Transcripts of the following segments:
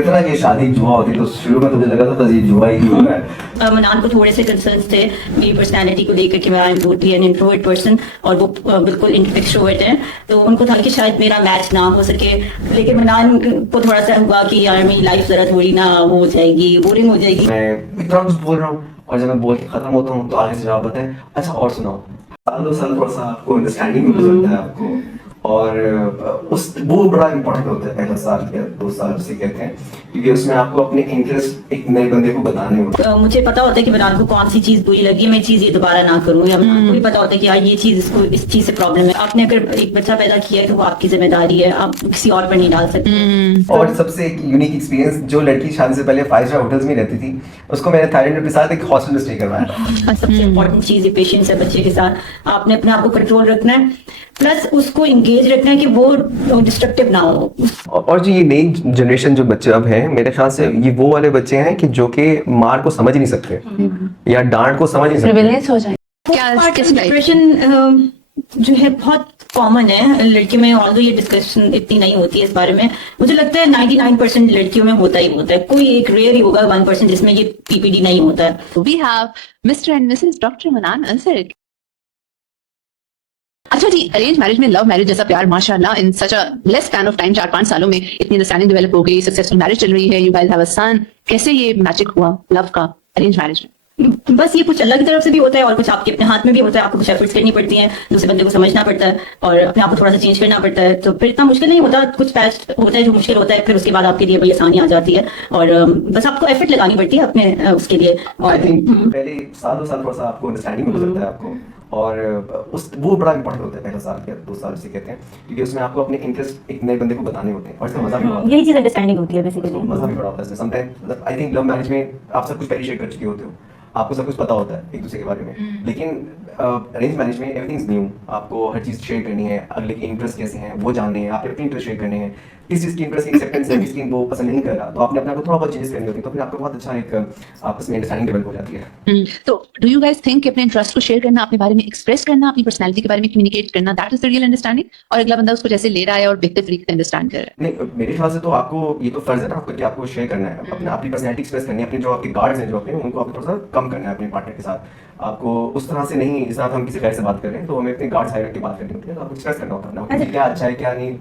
कहते हैं ना कि शादी जुआ होती है, तो शुरू में तो मुझे लगा था बस ये जुआ ही हो रहा है। मनान को थोड़े से कंसर्न्स थे मेरी पर्सनालिटी को लेकर कि मैं I am totally an introvert person और वो बिल्कुल एक्सट्रोवर्ट है, तो उनको था कि शायद मेरा मैच ना हो सके। लेकिन मनान को थोड़ा सा हुआ कि यार मेरी लाइफ जरा थोड़ी ना हो जाएगी, बोरिंग हो जाएगी। मैं इतना कुछ बोल रहा हूँ और जब मैं बोल के खत्म होता हूँ तो आगे से जवाब बताएं, अच्छा और सुनाओ। साल दो साल थोड़ा सा आपको अंडरस्टैंडिंग भी हो जाता है आपको, और उस वो बड़ा इंपॉर्टेंट होता है पहला साल या 2 साल जिसे कहते हैं, क्योंकि उसमें आपको अपने इंटरेस्ट एक नए बंदे को बताने होते हैं। मुझे पता होता है कि मनान को कौन सी चीज बुरी लगी, मैं चीज ये दोबारा ना करूँ, या मुझे भी पता होता है कि यार ये चीज इसको इस चीज से प्रॉब्लम है। आपने अगर एक बच्चा पैदा किया है तो वो आपकी जिम्मेदारी है, आप किसी और पर नहीं डाल सकते। और सबसे एक यूनिक एक्सपीरियंस, जो लड़की शादी से पहले 5 स्टार होटल्स में रहती थी, उसको मैंने थाईलैंड के साथ एक हॉस्टल में स्टे करवाया था। सबसे इम्पोर्टेंट चीज ये पेशेंस है बच्चे के साथ। आपने अपने आप को कंट्रोल रखना है, प्लस उसको इंगेज रखना है कि वो डिस्ट्रक्टिव ना हो। और जो ये नई जनरेशन जो बच्चे अब हैं, मेरे ख्याल से ये वो वाले बच्चे हैं कि जो कि मार को समझ नहीं सकते या डांट को समझ नहीं सकते। रिबेलियस हो जाए क्या किस टाइप? डिप्रेशन जो है बहुत कॉमन है लड़कियों में, ऑल्दो ये डिस्कशन इतनी नहीं होती है इस बारे में। मुझे लगता है 99% लड़कियों में होता ही होता है, कोई एक रेयर ही होगा 1% जिसमें ये पीपीडी नहीं होता है। We have Mr. and Mrs. Dr. Manan Ansar. अच्छा जी, अरेंज मैरिज में लव मैरिज जैसा प्यार माशाल्लाह in such a less span of time, 4-5 सालों में इतनी अंडरस्टैंडिंग डेवलप हो गई, सक्सेसफुल मैरिज चल रही है, यू गाइस हैव अ सन। कैसे ये मैजिक हुआ लव का अरेंज मैरिज में? बस ये कुछ अल्लाह की तरफ से भी होता है और कुछ आपके अपने हाथ में भी होता है। आपको कुछ एफर्ट्स करनी पड़ती हैं, दूसरे बंदे को समझना पड़ता है और अपने आप को थोड़ा सा चेंज करना पड़ता है, तो फिर इतना मुश्किल नहीं होता। कुछ पैच होता है जो मुश्किल होता है, फिर उसके बाद आपके लिए बड़ी आसानी आ जाती है और बस आपको एफर्ट लगानी पड़ती है अपने उसके लिए। और पहले साल 2 साल थोड़ा सा आपको अंडरस्टैंडिंग हो जाता है आपको, और उस वो बड़ा इंपॉर्टेंट होता है पहला साल या 2 साल जिसे कहते हैं, क्योंकि उसमें आपको अपने इंटरेस्ट एक नए बंदे को बताने होते हैं और इसका मजा भी आता है। यही चीज अंडरस्टैंडिंग होती है बेसिकली। मजा भी बड़ा होता है। Sometime I think love marriage में आप सब कुछ पहले शेयर कर चुके होते हो, आपको सब कुछ पता होता है एक दूसरे के बारे में, लेकिन अरेंज मैरिज में एवरीथिंग इज न्यू। आपको हर चीज़ शेयर करनी है, अगले के इंटरेस्ट कैसे हैं वो जानने हैं, आपके अपने इंटरेस्ट शेयर करने हैं, किस चीज़ की इंटरेस्ट की एक्सेप्टेंस है, किसकी वो पसंद नहीं कर रहा, तो आपने अपने आप को थोड़ा बहुत चेंज करनी होती है, तो फिर आपको बहुत अच्छा एक आपस में अंडरस्टैंडिंग डेवलप हो जाती है। तो डू यू गाइस थिंक अपने इंटरेस्ट को शेयर करना, अपने बारे में एक्सप्रेस करना, अपनी पर्सनालिटी के बारे में कम्युनिकेट करना, that is the real understanding, और अगला बंदा उसको जैसे ले रहा है और बेहतर तरीके से अंडरस्टैंड कर रहा है? नहीं, मेरे ख्याल से तो आपको ये तो फर्ज है ना आपको कि आपको शेयर करना है, अपना अपनी पर्सनैलिटी एक्सप्रेस करनी है, अपने जो आपके गार्ड्स हैं जो अपने, उनको आपको थोड़ा सा कम करना है अपने पार्टनर के साथ। आपको उस तरह से नहीं, जिस तरह हम किसी गैर से बात कर रहे हैं तो हमें अपने गार्ड्स हाई रख के बात करनी होती है, तो आपको एक्सप्रेस करना होता है ना कि क्या अच्छा है क्या नहीं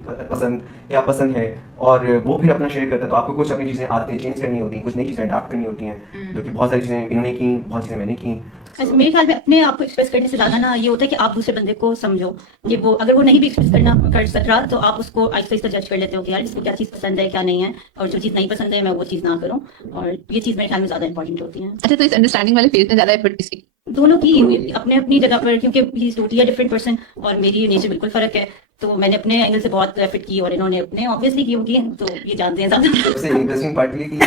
पसंद है, और वो फिर अपना शेयर करता है। तो आपको कुछ अपनी चीज़ें आदतें चेंज करनी होती हैं, कुछ नई चीज़ें अडॉप्ट करनी होती हैं, जो कि बहुत सारी चीज़ें इन्होंने की, बहुत चीज़ें मैंने की। मेरे ख्याल में अपने आप को एक्सप्रेस करने से ज्यादा ना ये होता है कि आप दूसरे बंदे को समझो। ये वो अगर वो नहीं भी एक्सप्रेस कर सक रहा तो आप उसको आहिस्ता आहिस्ता जज कर लेते हो कि यार इसको क्या चीज़ पसंद है क्या नहीं है, और जो चीज़ नहीं पसंद है मैं वो चीज़ ना करूँ, और ये चीज़ मेरे ख्याल में ज्यादा इंपॉर्टेंट होती है। अच्छा, तो इस अंडरस्टैंडिंग वाले फेज में ज्यादा एफर्ट किसकी? दोनों की अपने अपनी जगह पर, क्योंकि he is totally different person और मेरी नेचर बिल्कुल फर्क है, तो मैंने अपने एंगल से बहुत एफर्ट की और इन्होंने अपने ऑब्वियसली की होगी, तो ये जानते हैं ज्यादा। सबसे इंटरेस्टिंग पार्ट ये कि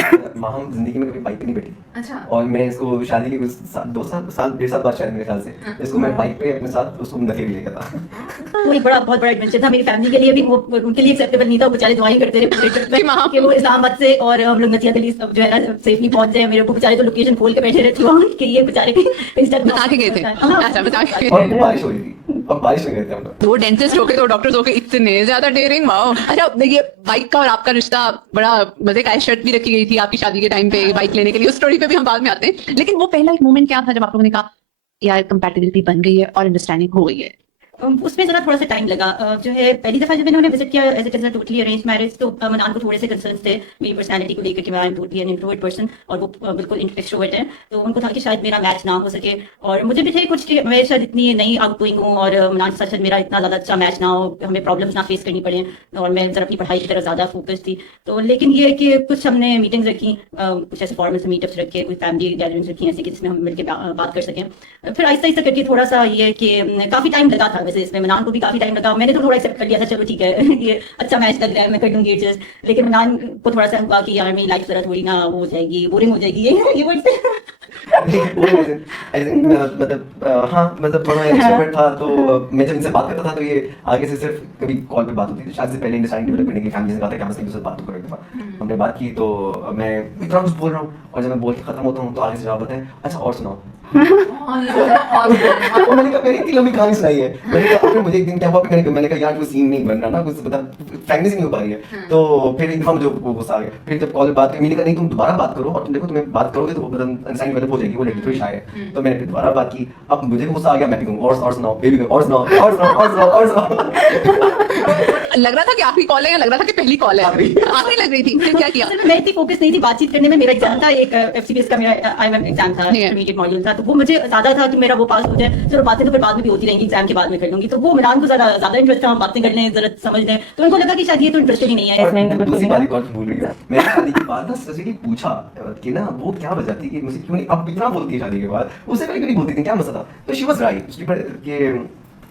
माहम जिंदगी में कभी बाइक पे नहीं बैठी। अच्छा। और मैं इसको शादी के कुछ 2 साल 1.5 साल बाद शायद मेरे ख्याल से इसको मैं बाइक पे अपने साथ उसको नफे भी लेकर था। वो एक बहुत बड़ा एडवेंचर था मेरी फैमिली के लिए भी, वो उनके लिए एक्सेप्टेबल नहीं था। बेचारे दुआएं करते रहे पूरे ट्रिप में कि वो इस्लामाबाद से और हम लोग नथिया गली जो है ना सेफली पहुंच जाए। मेरे को बेचारे तो लोकेशन खोल के बैठे रहते वहाँ कि ये बेचारे बता के गए थे? अच्छा, बता के और बारिश हो रही थी और बारिश में गए थे हम लोग। वो डेंटिस्ट हो के तो डॉक्टर्स हो के इतने ज्यादा डेयरिंग, वाओ। अच्छा, देखिए बाइक का और आपका रिश्ता बड़ा मजे का, शर्ट भी रखी गई थी आपकी शादी के टाइम पे बाइक लेने के लिए, उस स्टोरी पे भी हम बाद में आते हैं, लेकिन वो पहला एक मोमेंट क्या था जब आप लोगों ने कहा यार कंपैटिबिलिटी बन गई है और अंडरस्टैंडिंग हो गई है? उसमें जरा थोड़ा सा टाइम लगा। जो है पहली दफा जब इन्होंने विजिट किया as it is totally arrange marriage, तो मनान को थोड़े से कंसर्न्स थे मेरी पर्सनालिटी को लेकर कि मैं I am totally an introvert person और वो बिल्कुल एक्सट्रोवर्ट है, तो उनको था कि शायद मेरा मैच ना हो सके। और मुझे भी थे कुछ कि मैं शायद इतनी नहीं आउटगोइंग हूँ और मनान के साथ शायद मेरा इतना ज़्यादा अच्छा मैच ना हो, हमें प्रॉब्लम्स ना फेस करनी पड़े, और मैं जरा अपनी पढ़ाई की तरफ ज़्यादा फोकस थी। तो लेकिन ये कि कुछ हमने मीटिंग्स रखी, कुछ ऐसे फॉर्मल मीटअप्स रखे, कुछ फैमिली गैदरिंग्स रखी ऐसे कि जिसमें हम मिलकर बात कर सकें। फिर आहिस्ता आहिस्ता करके थोड़ा सा ये कि काफ़ी टाइम लगा था, वैसे इसमें मनान को भी काफी टाइम लगा। मैंने तो थोड़ा एक्सेप्ट कर लिया था, चलो ठीक है ये अच्छा मैच लग रहा है मैं कर दूंगी एडजस्ट, लेकिन मनान को थोड़ा सा हुआ कि यार मेरी लाइफ जरा थोड़ी ना हो जाएगी, बोरिंग हो जाएगी ये वर्ड मतलब हाँ, मतलब बड़ा एक्सट्रोवर्ट था, तो मैं जब इनसे बात करता था तो ये आगे से सिर्फ कभी कॉल पे बात होती थी, शादी से पहले अंडरस्टैंडिंग डेवलप करने के लिए फैमिली से कहा था कि हम एक दूसरे से बात तो करो एक बार। हमने बात की तो मैं इतना कुछ बोल रहा हूँ और जब मैं बोल के खत्म होता हूँ तो आगे से जवाब बताएं, अच्छा और सुनाओ। और मैंने कहा मैंने इतनी लंबी कहानी सुनाई है, मैंने कहा फिर मुझे एक दिन क्या हुआ, फिर मैंने कहा यार वो सीन नहीं बन रहा ना, कुछ पता फ्रैंकनेस नहीं हो पा रही है। तो फिर एक दफा मुझे गुस्सा आ गया, फिर जब कॉल बात मैंने कहा नहीं तुम दोबारा बात करो, और तुम देखो तुम्हें बात करोगे तो मतलब इंसान गलत हो जाएगी, वो लड़की थोड़ी शाय है। तो मैंने फिर दोबारा बात की, अब मुझे गुस्सा आ गया, मैं भी कहूँ और सुनाओ बेबी, और सुनाओ और सुनाओ और सुनाओ और सुनाओ। लग रहा था कि आखिरी कॉल है या लग रहा था कि पहली कॉल है? आखिरी लग रही थी, फिर क्या किया? असल में मैं इतनी फोकस नहीं थी बातचीत करने में, मेरा एग्जाम था एक एफसीपीएस का, मेरा आईएमएम एग्जाम था, इंटरमीडिएट मॉड्यूल था, तो वो मुझे ज्यादा था कि मेरा वो पास हो जाए, चलो बातें तो फिर बाद में भी होती रहेंगी, एग्जाम के बाद में कर लूंगी। तो वो मिलान को ज्यादा इंटरेस्ट था, हम बातें कर लें, जरा समझ लें, तो उनको लगा कि शायद ये तो इंटरेस्टेड ही नहीं है इसमें। दूसरी बात एक और भूल रही है, मैंने शादी के बाद ना स्पेसिफिकली पूछा कि ना वो क्या वजह थी कि मुझे क्यों नहीं अब इतना बोलती है शादी के बाद, उससे पहले क्यों नहीं बोलती थी, क्या मसला था? तो शी वाज राइट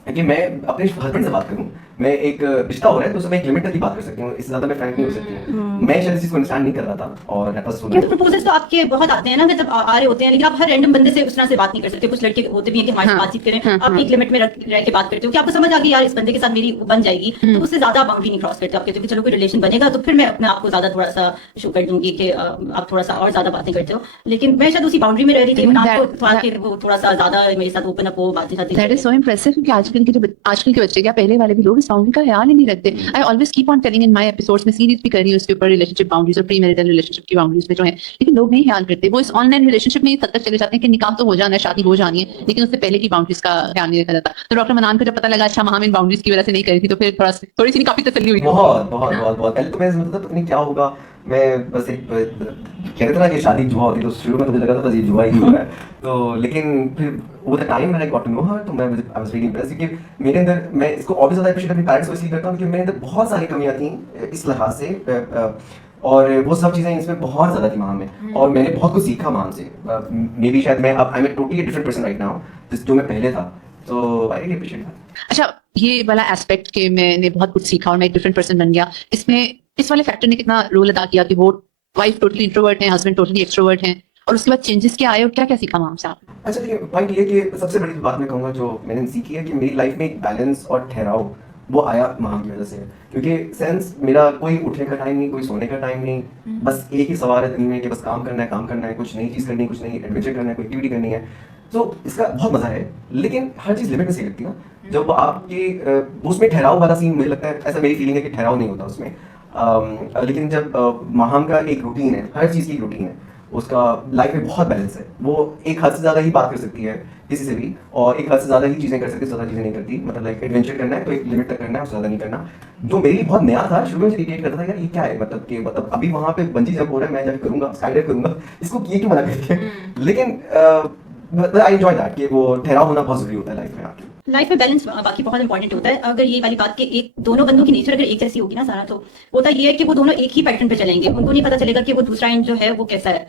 कि मैं अपने हस्बैंड से बात करूं, मैं एक रिश्ता हो रहा है तो उसमें एक लिमिट तक ही बात कर सकती हूँ, इससे ज्यादा मैं फ्रैंक नहीं हो सकती हूँ। मैं शायद इस चीज को अंडरस्टैंड नहीं कर रहा था और क्योंकि प्रपोजल्स तो आपके बहुत आते हैं ना, जब आ रहे होते हैं, लेकिन आप हर रैंडम बंदे से उस तरह से बात नहीं कर सकते। कुछ लड़के होते भी हैं कि हमारे साथ बातचीत करें, आप एक लिमिट में रह के बात करते हो कि आपको समझ आ गई यार इस बंदे के साथ मेरी बन जाएगी, तो उससे ज्यादा बाउंड्री नहीं क्रॉस करते। आप कहते हो कि चलो कोई रिलेशन बनेगा तो फिर मैं अपने आप को ज्यादा थोड़ा सा शो कर दूंगी कि आप थोड़ा सा और ज्यादा बातें करते हो, लेकिन मैं शायद उसी बाउंड्री में रह रही थी, वो थोड़ा सा ज्यादा मेरे साथ ओपन अप हो, बातें शातें। दैट इज सो इम्प्रेसिव, क्योंकि आजकल के बच्चे क्या पहले वाले भी लोग इस बाउंड्री का ख्याल ही नहीं रखते। I always keep on telling in my episodes में, सीरीज भी कर रही हूं उसके ऊपर, रिलेशनशिप बाउंड्रीज और प्री मैरिटल रिलेशनशिप की बाउंड्रीज पे जो है, लेकिन लोग नहीं ख्याल करते। वो इस ऑनलाइन रिलेशनशिप में तब तक चले जाते हैं कि निकाह तो हो जाना है, शादी हो जानी है, लेकिन उससे पहले की बाउंड्रीज का ख्याल नहीं रखा जाता। तो डॉक्टर मनान को जब पता लगा अच्छा हम इन बाउंड्रीज की वजह से नहीं करी थी, तो फिर थोड़ी सी काफी तसल्ली हुई। बहुत बहुत बहुत बहुत पहले तो मैं मतलब पता नहीं क्या होगा, मैं बस एक कह रहे थे ना कि शादी जुआ होती है, तो शुरू में तो मुझे लगा था बस ये जुआ ही हो रहा है, तो लेकिन फिर वो द टाइम मैंने गॉट टू नो हर, तो मैं आई वाज वेरी इम्प्रेस्ड क्योंकि मेरे अंदर, मैं इसको और भी ज्यादा अप्रिशिएट अपने पेरेंट्स को इसलिए करता हूँ क्योंकि मेरे अंदर बहुत सारी कमियां थी इस लिहाज से, और वो सब चीज़ें इसमें बहुत ज़्यादा थी वहाँ में, और मैंने बहुत कुछ सीखा वहाँ से। मे बी शायद मैं अब I am totally different person right now जो मैं पहले था, तो आई रियली अप्रिशिएट दैट। अच्छा, ये वाला एस्पेक्ट के मैंने बहुत कुछ सीखा और मैं एक डिफरेंट पर्सन बन गया, इसमें इस वाले फैक्टर ने कितना रोल अदा किया कि वो वाइफ टोटली इंट्रोवर्ट है, हस्बैंड टोटली एक्सट्रोवर्ट है, और उसके बाद चेंजेस क्या आए और क्या क्या सीखा वहां से आपने? अच्छा देखिए, पॉइंट ये कि सबसे बड़ी बात मैं कहूँगा जो मैंने सीखी है कि मेरी लाइफ में एक बैलेंस और ठहराव वो आया वहाँ की वजह से, क्योंकि सेंस मेरा कोई उठने का टाइम नहीं, कोई सोने का टाइम नहीं, बस एक ही सवाल है दिन में कि बस काम करना है, कुछ नई चीज़ करनी है, कुछ नई एडवेंचर करना है, कोई एक्टिविटी करनी है। तो इसका बहुत मजा है, लेकिन हर चीज़ लिमिट में सही लगती है ना। जब आपकी उसमें ठहराव वाला सीन, मुझे लगता है ऐसा मेरी फीलिंग है कि ठहराव नहीं होता उसमें, लेकिन जब महाम का एक रूटीन है, हर चीज़ की एक रूटीन है, उसका लाइफ में बहुत बैलेंस है, वो एक हद से ज़्यादा ही बात कर सकती है किसी से भी, और एक हद से ज़्यादा ही चीज़ें कर सकती है, ज़्यादा चीज़ें नहीं करती। मतलब लाइक एडवेंचर करना है तो एक लिमिट तक करना है, उससे ज़्यादा नहीं करना। जो मेरे लिए बहुत नया था, शुरू में इरिटेट करता था यार ये क्या है, मतलब कि मतलब अभी वहाँ पे बंजी जंप हो रहा है, मैं जाके करूँगा, स्काई डाइव करूँगा, इसको ये क्यों मना करती है? लेकिन आई एंजॉय दैट कि वो ठहराव होना बहुत ज़रूरी होता है लाइफ में आपकी। लाइफ में बैलेंस बाकी बहुत इंपॉर्टेंट होता है। अगर ये वाली बात के एक दोनों बंदों की नेचर अगर एक जैसी होगी ना सारा, तो होता ये है कि वो दोनों एक ही पैटर्न पे चलेंगे, उनको नहीं पता चलेगा कि वो दूसरा एंड जो है वो कैसा है।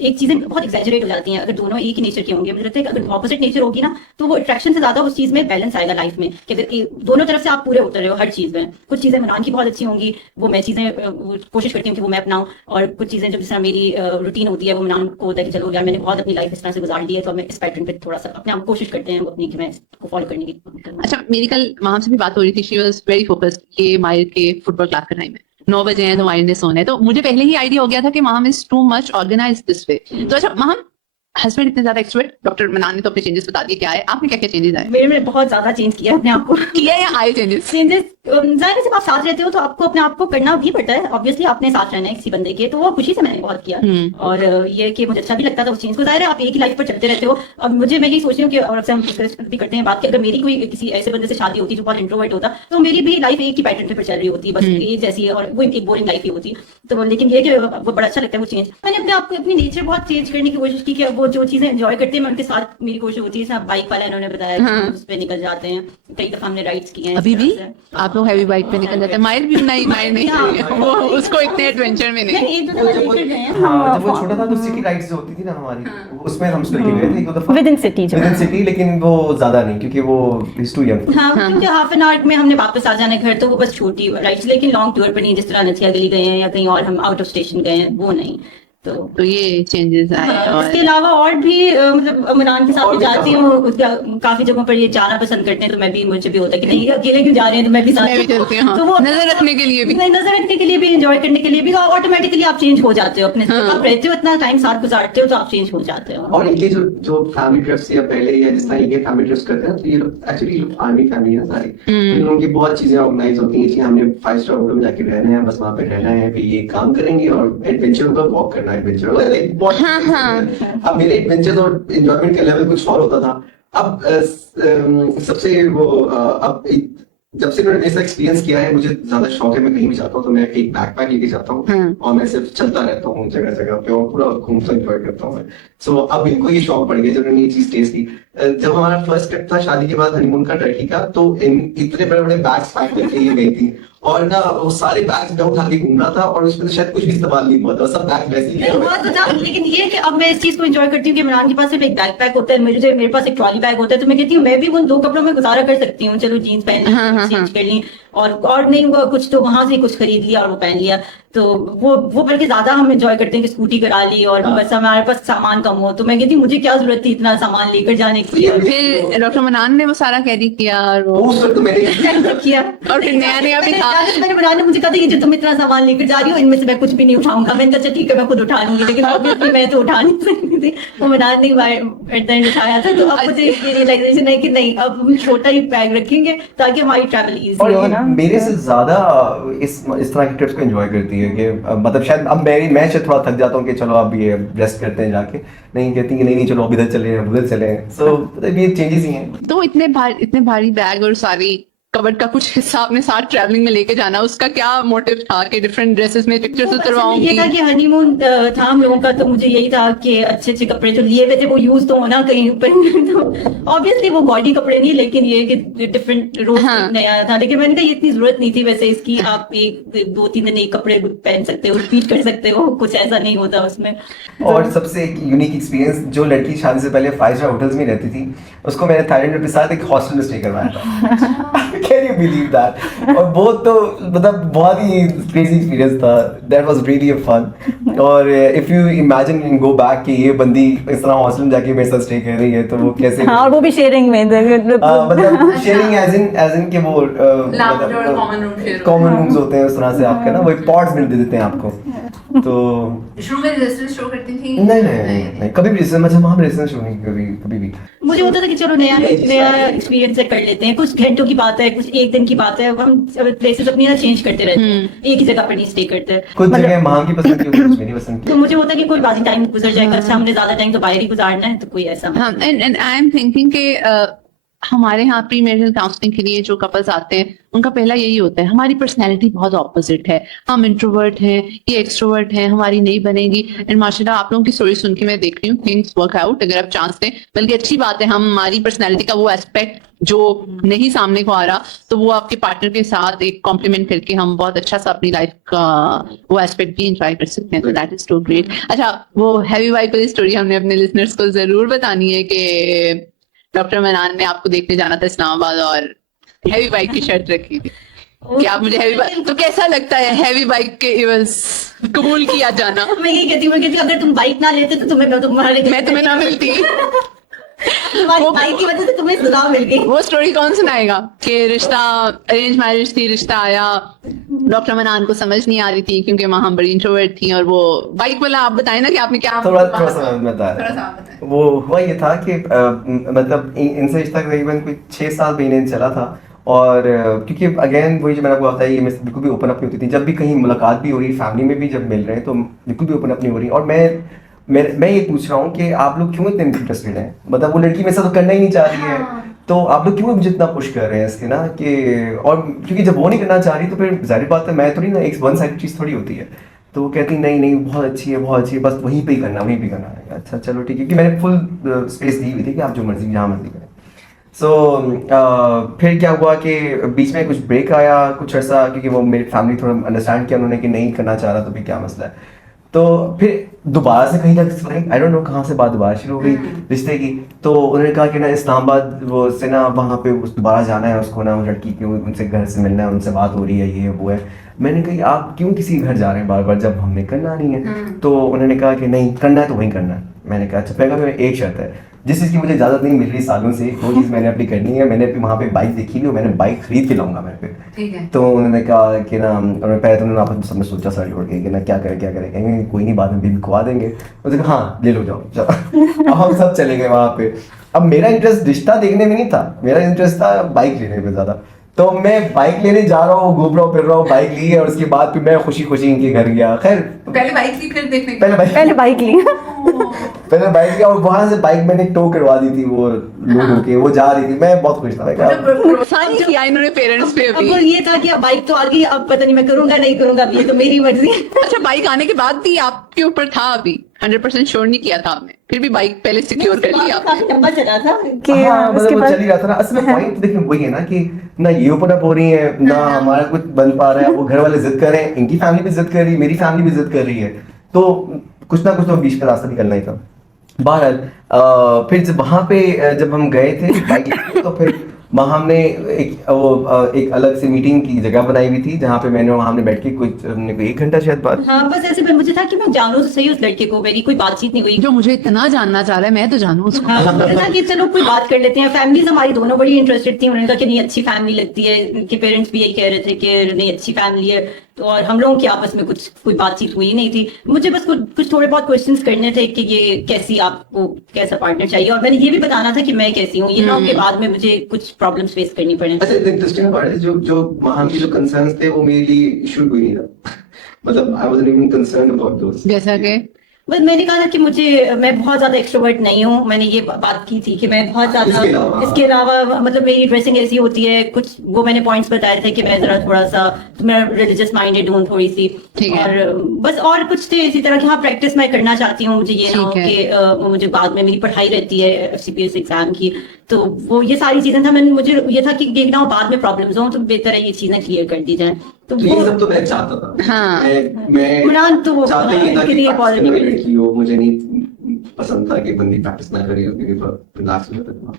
एक चीजें बहुत एग्जैजरेट हो जाती हैं अगर दोनों एक ही नेचर के होंगे। मुझे लगता है कि अगर ऑपोजिट नेचर होगी ना, तो वो अट्रैक्शन से ज्यादा उस चीज में बैलेंस आएगा लाइफ में, कि अगर दोनों तरफ से आप पूरे उतर रहे हो हर चीज में। कुछ चीजें मनान की बहुत अच्छी होंगी, वो मैं चीजें कोशिश करती हूँ कि वो मैं अपनाऊं, और कुछ चीजें जब जिस तरह मेरी रूटीन होती है वो मनान को होता है कि चलो यार मैंने बहुत अपनी लाइफ इस तरह से गुजार ली है, तो मैं इस पैटर्न पे थोड़ा सा अपने आप कोशिश करते हैं अपनी कि मैं इसको फॉलो करने की। अच्छा, मेरी कल माम से भी बात हो रही थी, शी वाज वेरी फोकस्ड कि माहिर के फुटबॉल क्लास का टाइम है, 9 बजे हैं तो माहिर ने सोना है। तो मुझे पहले ही आइडिया हो गया था कि ma'am is too much organized this way. तो अच्छा माम, हस्बैंड इतने ज्यादा एक्सपर्ट, डॉक्टर मनान ने तो अपने चेंजेस बता दिए, क्या है आपने क्या क्या चेंजेस आए? मेरे में बहुत ज्यादा चेंज किया अपने आप को। किया या आए चेंजेस? जाहिर जब आप साथ रहते हो तो आपको अपने आप को करना भी पड़ता है, ऑब्वियसली आपने साथ रहना है किसी बंदे के, तो वो खुशी से मैंने बहुत किया। और ये कि मुझे अच्छा भी लगता था उस चीज को। जाहिर है आप एक ही लाइफ पर चलते रहते हो। अब मुझे, मैं यही सोच रही हूँ कि, और अक्सर हम भी करते हैं बात कि अगर मेरी कोई किसी ऐसे बंदे से शादी होती जो बहुत इंट्रोवर्ट होता, तो मेरी भी लाइफ एक ही पैटर्न पे चल रही होती, बस एक जैसी है, और वो एक बोरिंग लाइफ ही होती। तो लेकिन ये कि वो बड़ा अच्छा लगता है वो चेंज। मैंने अपने आप को, अपनी नेचर बहुत चेंज करने की कोशिश की कि वो जो चीजें एंजॉय करते हैं मैं उनके साथ, मेरी कोशिश होती है। बाइक वाला इन्होंने बताया उस पर निकल जाते हैं, कई दफा हमने राइड्स किए हैं। अभी भी आप लोग हैवी बाइक पे निकल जाते हैं? माहिर भी नहीं, माहिर नहीं, वो उसको इतने एडवेंचर में नहीं। एक दो दफा लेकर गए हैं। जब वो छोटा था तो सिटी राइड्स जो होती थी ना हमारी, उसमें हम उसको लेके गए थे एक दो दफा विद इन सिटी, लेकिन वो ज्यादा नहीं क्योंकि वो इज टू यंग। हाँ, क्योंकि हाफ एन आवर में हमने वापस आ जाना घर, तो वो बस छोटी राइड्स, लेकिन लॉन्ग टूर पर नहीं, जिस तरह नथिया गली गए हैं या कहीं और हम आउट ऑफ स्टेशन गए हैं, वो नहीं। तो ये चेंजेस आए। और इसके अलावा और भी मतलब मनान के साथ भी जाती हूँ, काफी जगहों पर ये जाना पसंद करते हैं, तो मैं भी, मुझे भी होता है कि नहीं अकेले क्यों जा रहे हैं, तो मैं भी साथ चलती हूँ, तो वो नजर रखने के लिए भी, नजर रखने के लिए भी, एंजॉय करने के लिए भी, ऑटोमेटिकली आप चेंज हो जाते हो अपने से। आप रहते हो इतना टाइम साथ गुजारते हो तो आप चेंज हो जाते हो। और इनके जो फैमिली ट्रिप्स या पहले या जिस तरह ये फैमिली ट्रिप्स करते हैं, तो ये लोग एक्चुअली आर्मी फैमिली है सारी, इन लोगों की बहुत चीजें ऑर्गेनाइज होती हैं कि हमने 5 स्टार होटल में जाके रहना है, बस वहाँ पे रहना है, फिर ये काम करेंगे और एडवेंचर होगा, वॉक करना है, एडवेंचर होगा, अब मेरे एडवेंचर और एंजॉयमेंट का लेवल कुछ और होता था। अब सबसे वो अब जब से मैंने ऐसा एक्सपीरियंस किया है, मुझे ज्यादा शौक है, मैं कहीं भी जाता हूँ तो मैं एक बैकपैक लेके जाता हूँ और मैं सिर्फ चलता रहता हूँ जगह जगह पे और पूरा घूमता एंजॉय करता हूँ। सो अब इनको ये शौक पड़ गया जब मैंने ये चीज टेस्ट की। जब हमारा फर्स्ट ट्रिप था शादी के बाद हनीमून का, टर्की का, तो इतने बड़े बड़े बैग्स पैक करके ये गई थी और ना वो सारे बैग्स में उठा के घूम रहा था और उसमें तो शायद कुछ भी इस्तेमाल नहीं हुआ था, सब बैग वैसे ही हुआ तो था, लेकिन ये है कि अब मैं इस चीज को एंजॉय करती हूँ कि इमरान के पास सिर्फ एक बैकपैक होता है, मेरे पास एक ट्रॉली बैग होता है, तो मैं कहती हूँ मैं भी उन 2 कपड़ों में गुजारा कर सकती हूँ, चलो जीन्स पहन ली, चेंज कर ली, और नहीं हुआ कुछ तो वहां से कुछ खरीद लिया और वो पहन लिया। तो वो बल्कि ज्यादा हम एंजॉय करते हैं कि स्कूटी करा ली और बस हमारे पास सामान कम हो, तो मैं कहती हूँ मुझे क्या जरूरत थी इतना सामान लेकर जाने की। फिर डॉक्टर मनान ने वो सारा कैरी किया और वो उस वक्त तो मैंने किया और फिर नया नया भी था। मैंने बनाने मुझे कहा था ये जो तुम इतना सामान लेकर जा रही हो इनमें से मैं कुछ भी नहीं उठाऊंगा। मैंने कहा अच्छा ठीक है मैं खुद उठा लूंगी, लेकिन obviously मैं तो उठा नहीं सकती थी, वो मनान ने उठाया था। तो अब मुझे ये रियलाइजेशन है कि नहीं अब हम छोटा ही बैग रखेंगे ताकि हमारी ट्रैवल इजी और हो ये ना। मेरे से ज्यादा इस तरह की ट्रिप्स को एंजॉय करती है कि मतलब शायद अब मैं शायद थोड़ा थक जाता हूँ कि चलो अब ये रेस्ट करते हैं जाके, नहीं कहती कि नहीं चलो अब इधर चले हैं उधर चले हैं। सो ये चेंजेस ही हैं। तो इतने भारी बैग और सारी कबर्ड का कुछ हिस्सा अपने साथ ट्रैवलिंग में लेके जाना, उसका क्या मोटिव था कि डिफरेंट ड्रेसेस में पिक्चर्स उतरवाऊंगी? ये था कि हनीमून था हम लोगों का, तो मुझे यही था कि अच्छे अच्छे कपड़े जो लिए हुए थे वो यूज तो होना कहीं पर। तो ऑब्वियसली वो बॉडी कपड़े नहीं, लेकिन ये कि डिफरेंट रोज नया था, लेकिन मैंने कहा ये इतनी जरूरत नहीं थी वैसे इसकी, आप 2-3 दिन एक कपड़े पहन सकते हो, रिपीट कर सकते हो, कुछ ऐसा नहीं होता उसमें। और सबसे एक यूनिक एक्सपीरियंस, जो लड़की शादी से पहले 5 स्टार होटल्स में रहती थी उसको मैंने थाईलैंड के साथ एक हॉस्टल में स्टे करवाया था। Can you believe that? और वो तो मतलब बहुत ही क्रेजी एक्सपीरियंस था। That was really fun. और if you imagine and go back कि ये बंदी इस तरह हॉस्टल में जाके मेरे साथ स्टे कर रही है तो वो कैसे, हाँ, और वो भी शेयरिंग में, मतलब शेयरिंग एज इन के वो कॉमन रूम्स होते हैं उस तरह से आपके ना, वो पॉड्स मिल देते हैं आपको। तो शुरू में रेजिस्टेंस शो करती थी? नहीं कभी भी रेजिस्टेंस, मतलब हम रेजिस्टेंस शो नहीं कभी भी। मुझे होता था कि चलो नया एक्सपीरियंस कर लेते हैं, कुछ घंटों की बात है, कुछ एक दिन की बात है, हम प्लेसेस अपनी ना चेंज करते रहते हैं, एक ही जगह पर नहीं स्टे करते। कुछ जगह मां की पसंद की, कुछ मेरी पसंद की। तो मुझे होता है कि कोई बाकी टाइम गुजर जाएगा, अच्छा हमने ज्यादा टाइम तो बाहर ही गुजारना है, तो कोई ऐसा एंड आई एम थिंकिंग कि हमारे यहाँ प्री मैरिटल काउंसलिंग के लिए जो कपल्स आते हैं उनका पहला यही होता है, हमारी पर्सनैलिटी बहुत ऑपोजिट है, हम इंट्रोवर्ट हैं, ये एक्सट्रोवर्ट हैं, हमारी नहीं बनेगी। एंड माशाल्लाह आप लोगों की स्टोरी सुन के मैं देख रही हूँ थिंग्स वर्क आउट, अगर आप चांस दें, बल्कि अच्छी बात है, हमारी पर्सनैलिटी का वो एस्पेक्ट जो नहीं सामने को आ रहा तो वो आपके पार्टनर के साथ एक कॉम्प्लीमेंट करके हम बहुत अच्छा सा अपनी लाइफ का वो एस्पेक्ट भी एंजॉय कर सकते हैं। तो दैट इज सो ग्रेट। अच्छा, वो हैवी वाइफ वाली स्टोरी हमने अपने लिसनर्स को जरूर बतानी है कि डॉक्टर मनान ने आपको देखने जाना था इस्लामाबाद और हैवी बाइक की शर्ट रखी थी कि आप मुझे हैवी बाइक, तो कैसा लगता है हैवी बाइक के इवज कबूल किया जाना? मैं यही कहती हूँ अगर तुम बाइक ना लेते तो मैं तुम्हें ना मिलती, तुम्हारी बाइक की वजह से तुम्हें सजा मिल गई। वो स्टोरी कौन सुनाएगा कि रिश्ता अरेंज मैरिज थी, रिश्ता आया, डॉक्टर मनान को समझ नहीं आ रही थी क्योंकि वहां हम बड़ी इंट्रोवर्ट थी, और वो बाइक वाला आप बताएं ना कि आपने क्या थोड़ा सा बताया। वो हुआ ये था कि मतलब इनसे रिश्ता तकरीबन कोई 6 साल महीने चला था, और क्योंकि अगेन वही जो मैंने आपको बताया, ये मैं बिल्कुल भी ओपन अप नहीं होती थी, जब भी कहीं मुलाकात भी हो रही, फैमिली में भी जब मिल रहे हैं तो बिल्कुल भी ओपन अप नहीं हो रही। और मैं ये पूछ रहा हूँ कि आप लोग क्यों इतने इंटरेस्टेड हैं, मतलब वो लड़की मेरे साथ तो करना ही नहीं चाह रही है, तो आप लोग क्यों मुझे इतना पुश कर रहे हैं इसके ना कि, और क्योंकि जब वो नहीं करना चाह रही तो फिर जाहिर बात है मैं थोड़ी ना, एक वन साइड चीज़ थोड़ी होती है, तो वो कहती नहीं बहुत अच्छी है, बस वहीं पे ही करना है। अच्छा चलो ठीक है, क्योंकि मैंने फुल स्पेस दी हुई थी कि आप जो मर्जी जहाँ मर्जी करें। सो फिर क्या हुआ कि बीच में कुछ ब्रेक आया कुछ ऐसा, क्योंकि वो मेरी फैमिली थोड़ा अंडरस्टैंड किया उन्होंने कि नहीं करना चाह रहा तो भी क्या मसला है। तो फिर दोबारा से कहीं तक आई डोंट नो कहाँ से बात दोबारा शुरू हो गई रिश्ते की। तो उन्होंने कहा कि ना इस्लामाबाद वो से ना वहाँ पे दोबारा जाना है उसको ना, वो लड़की की उनसे घर से मिलना है, उनसे बात हो रही है, ये वो है। मैंने कहा आप क्यों किसी घर जा रहे हैं बार बार जब हमें करना नहीं है? तो उन्होंने कहा कि नहीं करना है तो वहीं करना है। मैंने कहा अच्छा। फिर मेरी एक शर्त है, जिस चीज़ की मुझे इजाज़त नहीं मिल रही सालों से, वो चीज़ मैंने अपनी करनी है। मैंने वहाँ पे बाइक देखी नहीं, मैंने बाइक खरीद के लाऊंगा मैं फिर। ठीक है। तो उन्होंने कहा कि ना, और पहले तो उन्होंने आपस में सबने सोचा सर जोड़ के कि ना क्या करें कहेंगे कोई नहीं बाद में बीबी खुआ देंगे। उसने कहा हाँ ले लो जाओ चलो। अब हम सब चले गए वहाँ पे। अब मेरा इंटरेस्ट रिश्ता देखने में नहीं था, मेरा इंटरेस्ट था बाइक लेने में ज़्यादा। तो मैं बाइक लेने जा रहा हूँ, घूम रहा हूँ, फिर रहा हूँ, बाइक ली है, और उसके बाद फिर मैं खुशी खुशी इनके घर गया। खैर पहले बाइक ली फिर देखने पहले बाइक ली पहले बाइक लिया, और वहां से बाइक मैंने टो करवा दी थी, वो लोड होके वो जा रही थी। मैं बहुत खुश था। मैं कहा भरोसा नहीं किया इन्होंने पेरेंट्स पे अब अभी। वो ये था कि अब बाइक तो आ गई, अब पता नहीं मैं करूंगा नहीं करूंगा, अब ये तो मेरी मर्जी है। अच्छा बाइक आने के बाद भी आपके ऊपर था, अभी 100% श्योर नहीं किया था आपने, फिर भी बाइक पहले सिक्योर कर लिया आपने। काफी लंबा चला था कि हाँ, उसके मतलब वो बाद चल ही रहा था ना। असल में पॉइंट देखिए वही है ना कि ना ये ओपन अप हो रही है, ना हमारा कुछ बन पा रहा है, वो घर वाले जिद कर रहे हैं, इनकी फैमिली भी जिद कर रही है, मेरी फैमिली भी जिद कर रही है। तो कुछ ना कुछ तो बीच का रास्ता निकलना ही था। बहरहाल फिर जब वहाँ पे जब हम गए थे बाइक तो फिर वहाँ हमने एक अलग से मीटिंग की जगह बनाई हुई थी, जहाँ पे वहाँ हमने बैठ के कुछ हमने कोई 1 घंटा शायद बात। हाँ बस ऐसे मुझे था कि मैं जानूं तो सही उस लड़के को, मेरी कोई बातचीत नहीं हुई। जो मुझे इतना जानना चाह रहा है मैं तो जानूं उसको। हाँ मुझे था कि चलो कोई बात कर लेते हैं। फैमिलीज हमारी दोनों बड़ी इंटरेस्टेड थी। उन्होंने कहा कि नहीं अच्छी फैमिली लगती है, उनके पेरेंट्स भी यही कह रहे थे कि नहीं अच्छी फैमिली है। तो और हम लोगों की आपस में कोई बातचीत हुई नहीं थी। मुझे बस कुछ थोड़े बहुत क्वेश्चंस करने थे कि ये कैसी आपको कैसा पार्टनर चाहिए, और मैंने ये भी बताना था कि मैं कैसी हूँ, ये ना के बाद में मुझे कुछ प्रॉब्लम्स फेस करनी पड़े। अच्छा इंटरेस्टिंग पार्ट है जो वहाँ की जो कंसर्न्स थे वो मेरे लिए इशू कोई नहीं था। मतलब I wasn't even concerned about those. जैसा कि बस मैंने कहा था कि मैं बहुत ज्यादा एक्सट्रोवर्ट नहीं हूँ। मैंने ये बात की थी कि मैं बहुत ज्यादा इसके अलावा मतलब मेरी ड्रेसिंग ऐसी होती है कुछ, वो मैंने पॉइंट्स बताए थे कि मैं जरा थोड़ा सा मैं रिलीजियस माइंडेड हूँ थोड़ी सी। और बस और कुछ थे इसी तरह की। हाँ प्रैक्टिस मैं करना चाहती हूँ, मुझे ये ना हो कि मुझे बाद में मेरी पढ़ाई रहती है FCPS एग्जाम की, तो वो ये सारी चीजें था। मुझे ये था कि देखना हो बाद में प्रॉब्लम्स हो तो बेहतर है ये चीजें क्लियर कर दी जाए। तो वो सब तो मैं चाहता था। हाँ। मैं इमरान तो चाहता ही था के कि लिए पाकिस्तानी पॉजिटिव लड़की हो, मुझे नहीं पसंद था कि बंदी प्रैक्टिस ना करे रिलैक्स हो जाता था।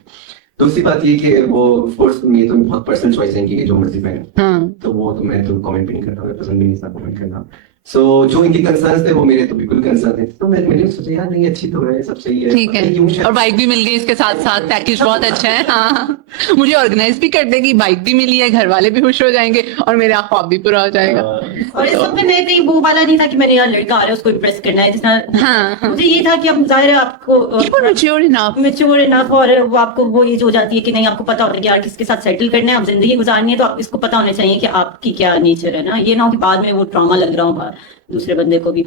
दूसरी बात ये कि वो कोर्स ये तो बहुत पर्सनल चॉइस है कि जो मर्जी पहने, हाँ। तो वो तो मैं तो कमेंट भी नहीं करता, पसंद भी नहीं था कमेंट करना। सो जो इनके कंसर्न्स थे वो मेरे तो बिल्कुल कंसर्न थे। तो मैंने सोचा यार नहीं अच्छी तो है, सब सही है, ठीक है। और बाइक भी मिल गई इसके साथ साथ, पैकेज बहुत अच्छा है। हाँ मुझे ऑर्गेनाइज भी कर देगी, बाइक भी मिली है, घर वाले भी खुश हो जाएंगे और मेरा ख्वाब भी पूरा हो जाएगा। और इस सब में मैं कहीं वो वाला नहीं था कि मैंने यार लड़का आ रहा है उसको इम्प्रेस करना है जितना। हाँ। मुझे ये था कि अब जाहिर है आपको मैच्योर इनफ और वो आपको वो एज हो जाती है कि नहीं आपको पता होता है कि यार किसके साथ सेटल करना है, आप जिंदगी गुजारनी है, तो आप इसको पता होना चाहिए कि आपकी क्या नेचर है ना। ये ना हो कि बाद में वो ट्रॉमा लग रहा होगा दूसरे बंदे को भी।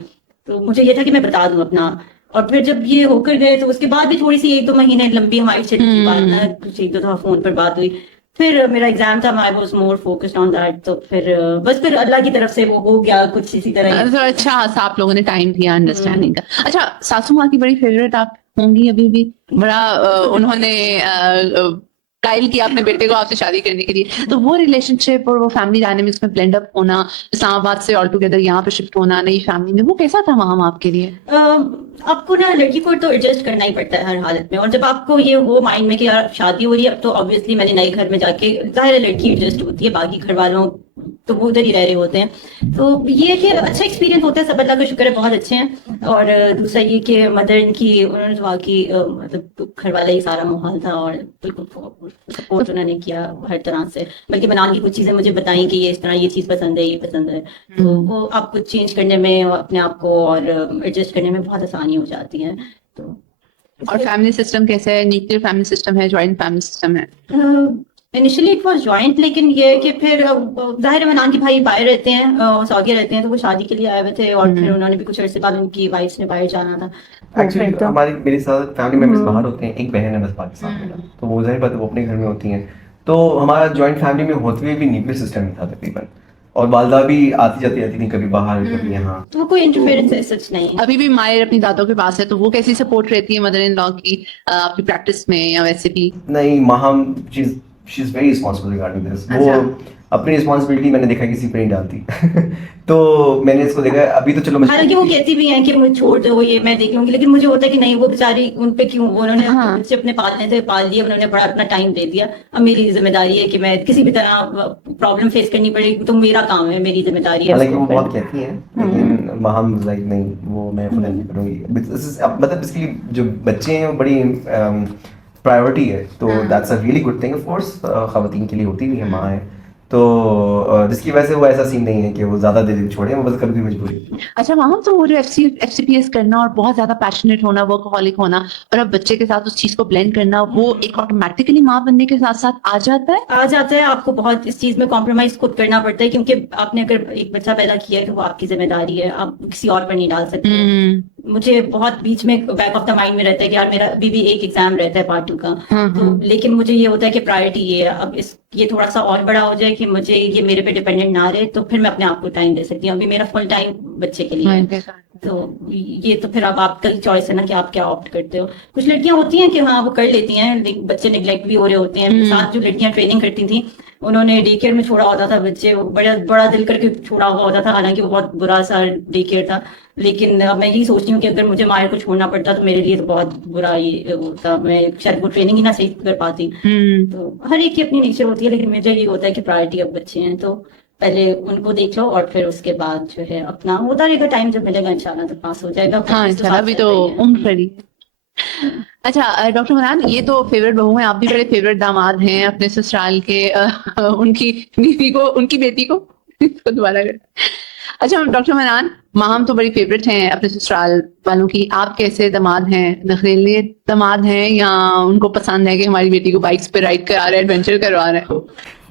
तो मुझे ये था कि मैं बता दूं अपना। और फिर जब ये होकर गए तो उसके बाद भी थोड़ी सी 1-2 महीने लंबी हमारी चली थी बात ना, कुछ 1-2 दफा फोन पर बात हुई। फिर मेरा एग्जाम था, I was more focused on that. तो फिर अल्लाह की तरफ से वो हो गया कुछ इसी तरह। तो अच्छा आप लोगों ने टाइम दिया अंडरस्टैंडिंग का। अच्छा सासू माँ की बड़ी फेवरेट आप होंगी अभी भी, बड़ा उन्होंने ट्रायल किया अपने बेटे को आपसे शादी करने के लिए, तो वो रिलेशनशिप और वो फैमिली डायनेमिक्स में ब्लेंड अप होना, इस्लामाबाद से ऑल टुगेदर यहाँ पे शिफ्ट होना नई फैमिली में, वो कैसा था वहां आपके लिए? आपको ना लड़की को तो एडजस्ट करना ही पड़ता है हर हालत में। और जब आपको ये वो माइंड में कि यार शादी हो रही है अब तो ऑब्वियसली मैंने नए घर में जाके, जाहिर है लड़की एडजस्ट होती है, बाकी घर वालों तो वो उधर ही रह रहे होते हैं। तो ये कि अच्छा एक्सपीरियंस होता है, सब अल्लाह का शुक्र है बहुत अच्छे हैं। और दूसरा ये कि मदर इनकी उन्होंने तो बाकी मतलब घर वाला ही सारा माहौल था और बिल्कुल सपोर्ट उन्होंने किया हर तरह से। बल्कि बनाने की कुछ चीजें मुझे बताई कि ये इस तरह ये चीज पसंद है, ये पसंद है, तो वो आपको चेंज करने में अपने आप को और एडजस्ट करने में बहुत आसानी हो जाती है। तो और फैमिली सिस्टम कैसे है? न्यूक्लियर फैमिली सिस्टम है, जॉइंट फैमिली सिस्टम है? इनिशियली इट वाज जॉइंट, लेकिन ये है कि फिर जाहिर है मनान के भाई बाहर रहते हैं, सऊदी रहते हैं, तो वो शादी के लिए आए हुए थे और फिर उन्होंने भी कुछ अर्से बाद उनकी वाइफ ने बाहर जाना था। एक्चुअली हमारी मेरे साथ फैमिली मेंबर्स बाहर होते हैं, एक बहन है बस पाकिस्तान में, तो वो जाहिर बात है वो अपने घर में होती हैं। तो हमारा जॉइंट फैमिली में होते हुए भी न्यूक्लियर सिस्टम ही था तकरीबन, और वालदा भी आती जाती नहीं, कभी बाहर कभी यहाँ, तो कोई इंटरफेरेंस सच नहीं है। अभी भी मायर अपनी दादों के पास है, तो वो कैसी सपोर्ट रहती है मदर इन लॉ की आपकी प्रैक्टिस में या वैसे भी? नहीं Maham she is very responsible regarding this. वो अपनी रिस्पॉन्सिबिलिटी मैंने देखा किसी पे नहीं डालती तो मैंने इसको देखा अभी तो चलो हालांकि वो कहती भी हैं कि मुझे छोड़ दो ये मैं देख लूंगी, लेकिन मुझे होता है कि नहीं वो बेचारी उन पे क्यों, उन्होंने हाँ। बच्चे अपने पालने थे, पाल दिए, उन्होंने बड़ा अपना टाइम दे दिया। अब मेरी जिम्मेदारी है कि मैं किसी भी तरह प्रॉब्लम फेस करनी पड़ेगी तो मेरा काम है, मेरी जिम्मेदारी है हालांकि वो उसको बहुत कहती हैं लेकिन हम लाइक नहीं वो मैं खुद नहीं करूँगी मतलब इसके लिए जो बच्चे हैं वो बड़ी प्रायोरिटी है तो that's a really good thing of course खवातीन के लिए होती भी है माँ है तो जिसकी वजह से वो ऐसा सीन नहीं है कि वो ज्यादा देर छोड़े वो बस कभी भी मजबूरी। अच्छा वहां तो वो जो एफसीपीएस करना और बहुत ज्यादा पैशनेट होना, वर्कहॉलिक होना और अब बच्चे के साथ उस चीज को ब्लेंड करना, वो एक ऑटोमेटिकली माँ बनने के साथ साथ आ जाता है। आ जाता है। आपको बहुत इस चीज में कॉम्प्रोमाइज खुद करना पड़ता है, क्योंकि आपने अगर एक बच्चा पैदा किया है तो वो आपकी जिम्मेदारी है, आप किसी और पर नहीं डाल सकते। मुझे बहुत बीच में बैक ऑफ द माइंड में रहता है कि यार मेरा अभी भी एक एग्जाम रहता है पार्ट 2 का, तो लेकिन मुझे ये होता है कि प्रायोरिटी ये है, अब इस ये थोड़ा सा और बड़ा हो जाए कि मुझे ये मेरे पे डिपेंडेंट ना रहे, तो फिर मैं अपने आप को टाइम दे सकती हूँ। अभी मेरा फुल टाइम बच्चे के लिए है। तो ये तो फिर अब आपका चॉइस है ना कि आप क्या ऑप्ट करते हो। कुछ लड़कियां होती हैं कि हाँ वो कर लेती हैं, लेकिन बच्चे निगलेक्ट भी हो रहे होते हैं। साथ जो लड़कियां ट्रेनिंग करती थी उन्होंने डे केयर में छोड़ा होता था बच्चे, बड़ा बड़ा दिल करके छोड़ा हुआ होता था, हालांकि वो बहुत बुरा सा डे केयर था। लेकिन मैं यही सोचती हूँ कि अगर मुझे मायर को छोड़ना पड़ता तो मेरे लिए तो बहुत बुरा ये होता, मैं शायद वो ट्रेनिंग ही ना सही कर पाती। तो हर एक की अपनी नेचर होती है, लेकिन मुझे ये होता है कि प्रायोरिटी अब बच्चे हैं तो पहले उनको देख लो और फिर उसके बाद जो है अपना होता रहेगा, टाइम जब मिलेगा इंशाल्लाह तो पास हो जाएगा। हाँ इंशाल्लाह, अभी तो उम्र खड़ी। अच्छा डॉक्टर मनान, ये तो फेवरेट बहू हैं, आप भी बड़े फेवरेट दामाद हैं अपने ससुराल के। उनकी बीवी को, उनकी बेटी को इसको दोबारा कर। अच्छा डॉक्टर मनान, माहम तो बड़ी फेवरेट हैं अपने ससुराल वालों की, आप कैसे दामाद हैं? नखरेले दामाद हैं या उनको पसंद है कि हमारी बेटी को बाइक्स पे राइड करा रहे हैं, एडवेंचर करवा रहे हैं?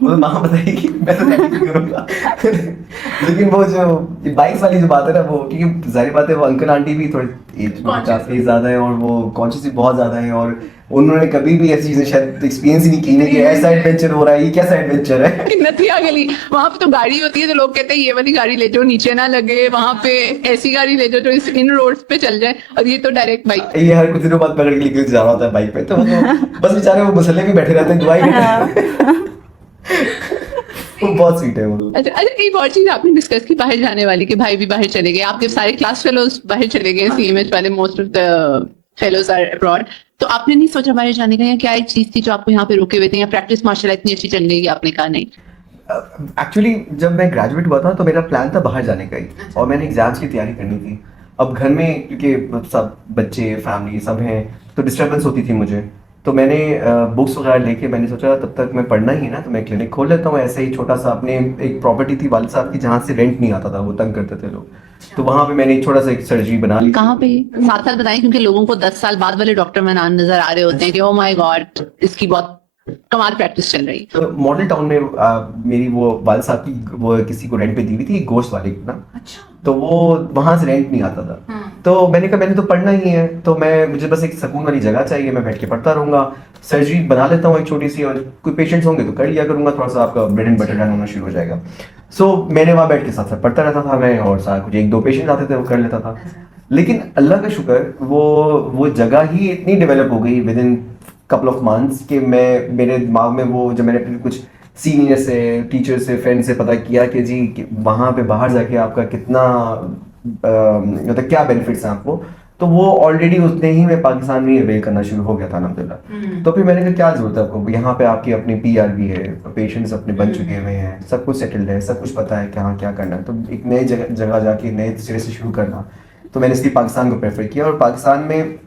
वो माँ बताएगी, मैं तो नहीं करूँगा लेकिन वो जो बाइक्स वाली जो बात है ना वो, क्योंकि जाहिर बात है वो अंकल आंटी भी थोड़े एज काफी ज्यादा है और वो कॉन्शियस भी बहुत ज्यादा है और उन्होंने कभी भी ऐसी चीजें शायद एक्सपीरियंस ही नहीं की कि ऐसा एडवेंचर हो रहा है, ये कैसा एडवेंचर है। नथिया गली वहां पे तो गाड़ी होती है तो लोग कहते हैं ये वाली गाड़ी ले जाओ, नीचे ना लगे, वहां पे ऐसी गाड़ी ले जाओ जो इन रोड्स पे चल जाए, और ये तो डायरेक्ट बाइक। ये हर कुछ दिनों बाद पकड़ के लेके जा रहा होता है बाइक पे, तो बस बेचारे वो मसले में बैठे रहते हैं, दुआई करते हैं। वो बहुत स्वीट है वो। अच्छा एक और चीज आपने डिस्कस की बाहर जाने वाली, कि भाई भी बाहर चले गए, आपके सारे क्लास फेलोज बाहर चले गए, सीएमएच वाले most of the fellows are abroad, तो आपने नहीं सोचा बाहर जाने का, या क्या एक चीज थी जो आपको यहाँ पे रोके हुए थे, या प्रैक्टिस माशाल्लाह इतनी अच्छी चल रही है आपने कहा नहीं? एक्चुअली जब मैं ग्रेजुएट हुआ था तो मेरा प्लान था बाहर जाने का ही, और मैंने एग्जाम्स की तैयारी करनी थी। अब घर में क्योंकि सब बच्चे फैमिली सब हैं तो डिस्टर्बेंस होती थी मुझे, तो मैंने बुक्स वगैरह लेके मैंने सोचा तब तक मैं पढ़ना ही है ना तो मैं क्लिनिक खोल लेता हूँ ऐसे ही छोटा सा। अपने एक प्रॉपर्टी थी वालिद साहब की जहाँ से रेंट नहीं आता था, वो तंग करते थे लोग, तो वहाँ पे मैंने एक छोटा सा एक सर्जरी बना ली। कहाँ पे? साथ साथ बताएं, क्योंकि लोगों को 10 साल बाद वाले डॉक्टर मनान नजर आ रहे होते हैं कि ओ माय गॉड इसकी बहुत कमाल प्रैक्टिस चल रही। तो मॉडल टाउन में मेरी वो वालिद साहब की वो किसी को रेंट पे दी हुई थी, गोश्त वाले को ना, तो वो वहां से रेंट नहीं आता था। तो मैंने कहा मैंने तो पढ़ना ही है, तो मुझे बस एक सुकून वाली जगह चाहिए, मैं बैठ के पढ़ता रहूंगा, सर्जरी बना लेता हूँ एक छोटी सी, और कोई पेशेंट्स होंगे तो कर लिया करूंगा, थोड़ा सा आपका ब्रेड एंड बटर रन होना शुरू हो जाएगा। सो मैंने वहाँ बैठ के साथ साथ पढ़ता रहता था मैं, और साथ कुछ 1-2 पेशेंट आते थे वो कर लेता था। लेकिन अल्लाह का शुक्र वो जगह ही इतनी डेवलप हो गई with in couple of months कि मेरे दिमाग में वो, जब मैंने कुछ सीनियर से, टीचर से, फ्रेंड से पता किया कि जी वहाँ पे बाहर जाके आपका कितना मतलब क्या बेनिफिट्स हैं आपको, तो वो ऑलरेडी उतने ही मैं पाकिस्तान में अवेल करना शुरू हो गया था अल्हम्दुलिल्लाह। तो फिर मैंने कहा क्या जरूरत है आपको, यहाँ पे आपकी अपनी पीआर भी है, पेशेंट्स अपने बन चुके हुए हैं, सब कुछ सेटल्ड है, सब कुछ पता है कहाँ क्या करना है, तो एक नई जगह जाके नए सिरे से शुरू करना। तो मैंने इसलिए पाकिस्तान को प्रेफर किया, और पाकिस्तान में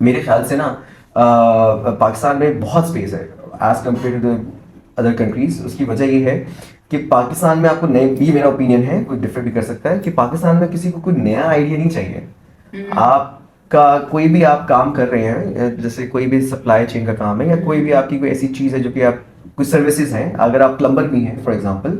मेरे ख्याल से ना पाकिस्तान में बहुत स्पेस है as compare to the other countries. उसकी वजह ये है कि पाकिस्तान में आपको नए, ये मेरा ओपिनियन है, कोई डिफर भी कर सकता है, कि पाकिस्तान में किसी को कोई नया आइडिया नहीं चाहिए। आपका कोई भी आप काम कर रहे हैं, जैसे कोई भी सप्लाई चेन का काम है, या कोई भी आपकी कोई ऐसी चीज़ है जो कि आप कुछ सर्विसेज हैं, अगर आप प्लम्बर भी हैं फॉर एग्जांपल,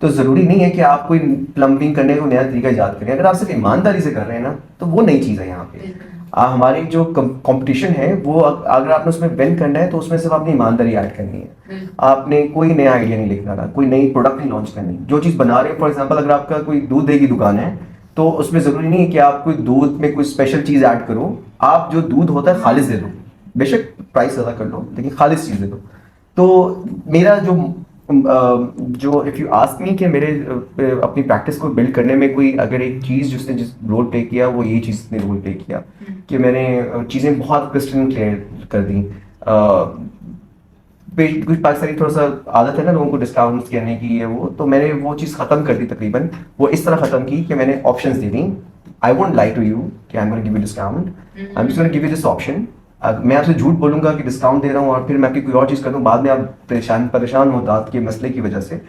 तो ज़रूरी नहीं है कि आप कोई प्लम्बिंग करने को नया तरीका ईजाद करें। अगर आप सिर्फ ईमानदारी से कर रहे हैं ना तो वो नई चीज़ है यहाँ पे। हमारी जो कंपटीशन है वो, अगर आपने उसमें विन करना है तो उसमें सिर्फ आपने ईमानदारी ऐड करनी है, आपने कोई नया आइडिया नहीं लेकर आना, कोई नई प्रोडक्ट नहीं लॉन्च करनी। जो चीज़ बना रहे हैं, फॉर एग्जांपल अगर आपका कोई दूध दही की दुकान है तो उसमें ज़रूरी नहीं है कि आप कोई दूध में कोई स्पेशल चीज़ ऐड करो, आप जो दूध होता है खालिस दे दो, बेशक प्राइस ज़्यादा कर लो लेकिन खालिस चीज़ दे दो। तो मेरा जो जो इफ़ यू आस्क मी कि मेरे अपनी प्रैक्टिस को बिल्ड करने में कोई अगर एक चीज़ जिसने जिस रोल प्ले किया वो ये चीज़ ने रोल प्ले किया कि मैंने चीज़ें बहुत क्रिस्टल क्लियर कर दी। कुछ पाकिस्तानी थोड़ा सा आदत है ना लोगों को डिस्काउंट्स कहने की ये वो, तो मैंने वो चीज़ ख़त्म कर दी तकरीबन। वो इस तरह ख़त्म की कि मैंने ऑप्शंस दे दी। I won't lie to you कि I am gonna give you discount, I am just gonna give you this option. मैं आपसे झूठ बोलूंगा कि डिस्काउंट दे रहा हूँ और फिर मैं आपकी कोई और चीज़ कर दूँ, बाद में आप परेशान हो दांत के मसले की वजह से।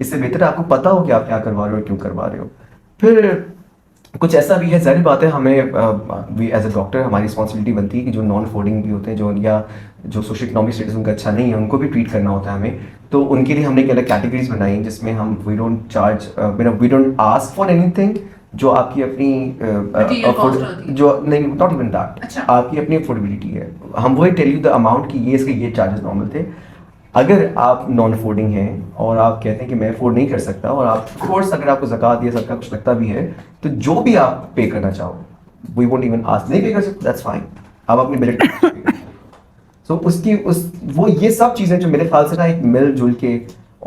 इससे बेहतर है आपको पता हो कि आप क्या करवा रहे हो और क्यों करवा रहे हो। फिर कुछ ऐसा भी है, जाहिर बात है हमें एज अ डॉक्टर हमारी रिस्पॉन्सिबिलिटी बनती है कि जो नॉन अफोर्डिंग भी होते हैं जो या जो सोशल इकोनॉमिक स्टेटस उनका अच्छा नहीं है उनको भी ट्रीट करना होता है हमें। तो उनके लिए हमने एक अलग कैटेगरीज बनाई जिसमें हम we don't ask for anything जो आपकी अपनी जो नहीं नॉट इवन दैट आपकी अपनी अफोर्डेबिलिटी है। हम वही टेल यू द अमाउंट कि ये इसके ये चार्जेस नॉर्मल थे। अगर आप नॉन अफोर्डिंग हैं और आप कहते हैं कि मैं अफोर्ड नहीं कर सकता और आप कोर्स अगर आपको ज़कात ये सबका कुछ लगता भी है तो जो भी आप पे करना चाहो वी वोंट इवन आस्क, नहीं पे कर सकते दैट्स फाइन, आप अपनी बजट सो उसकी वो ये सब चीज़ें जो मेरे ख्याल से ना एक मिलजुल के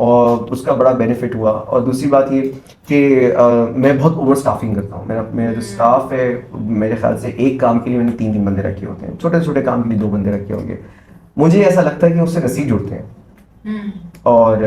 और उसका बड़ा बेनिफिट हुआ। और दूसरी बात ये कि मैं बहुत ओवर स्टाफिंग करता हूँ। मेरा जो स्टाफ है मेरे ख्याल से एक काम के लिए मैंने 3 बंदे रखे होते हैं, छोटे छोटे काम के लिए 2 बंदे रखे होंगे। मुझे ऐसा लगता है कि उससे नसीब जुड़ते हैं और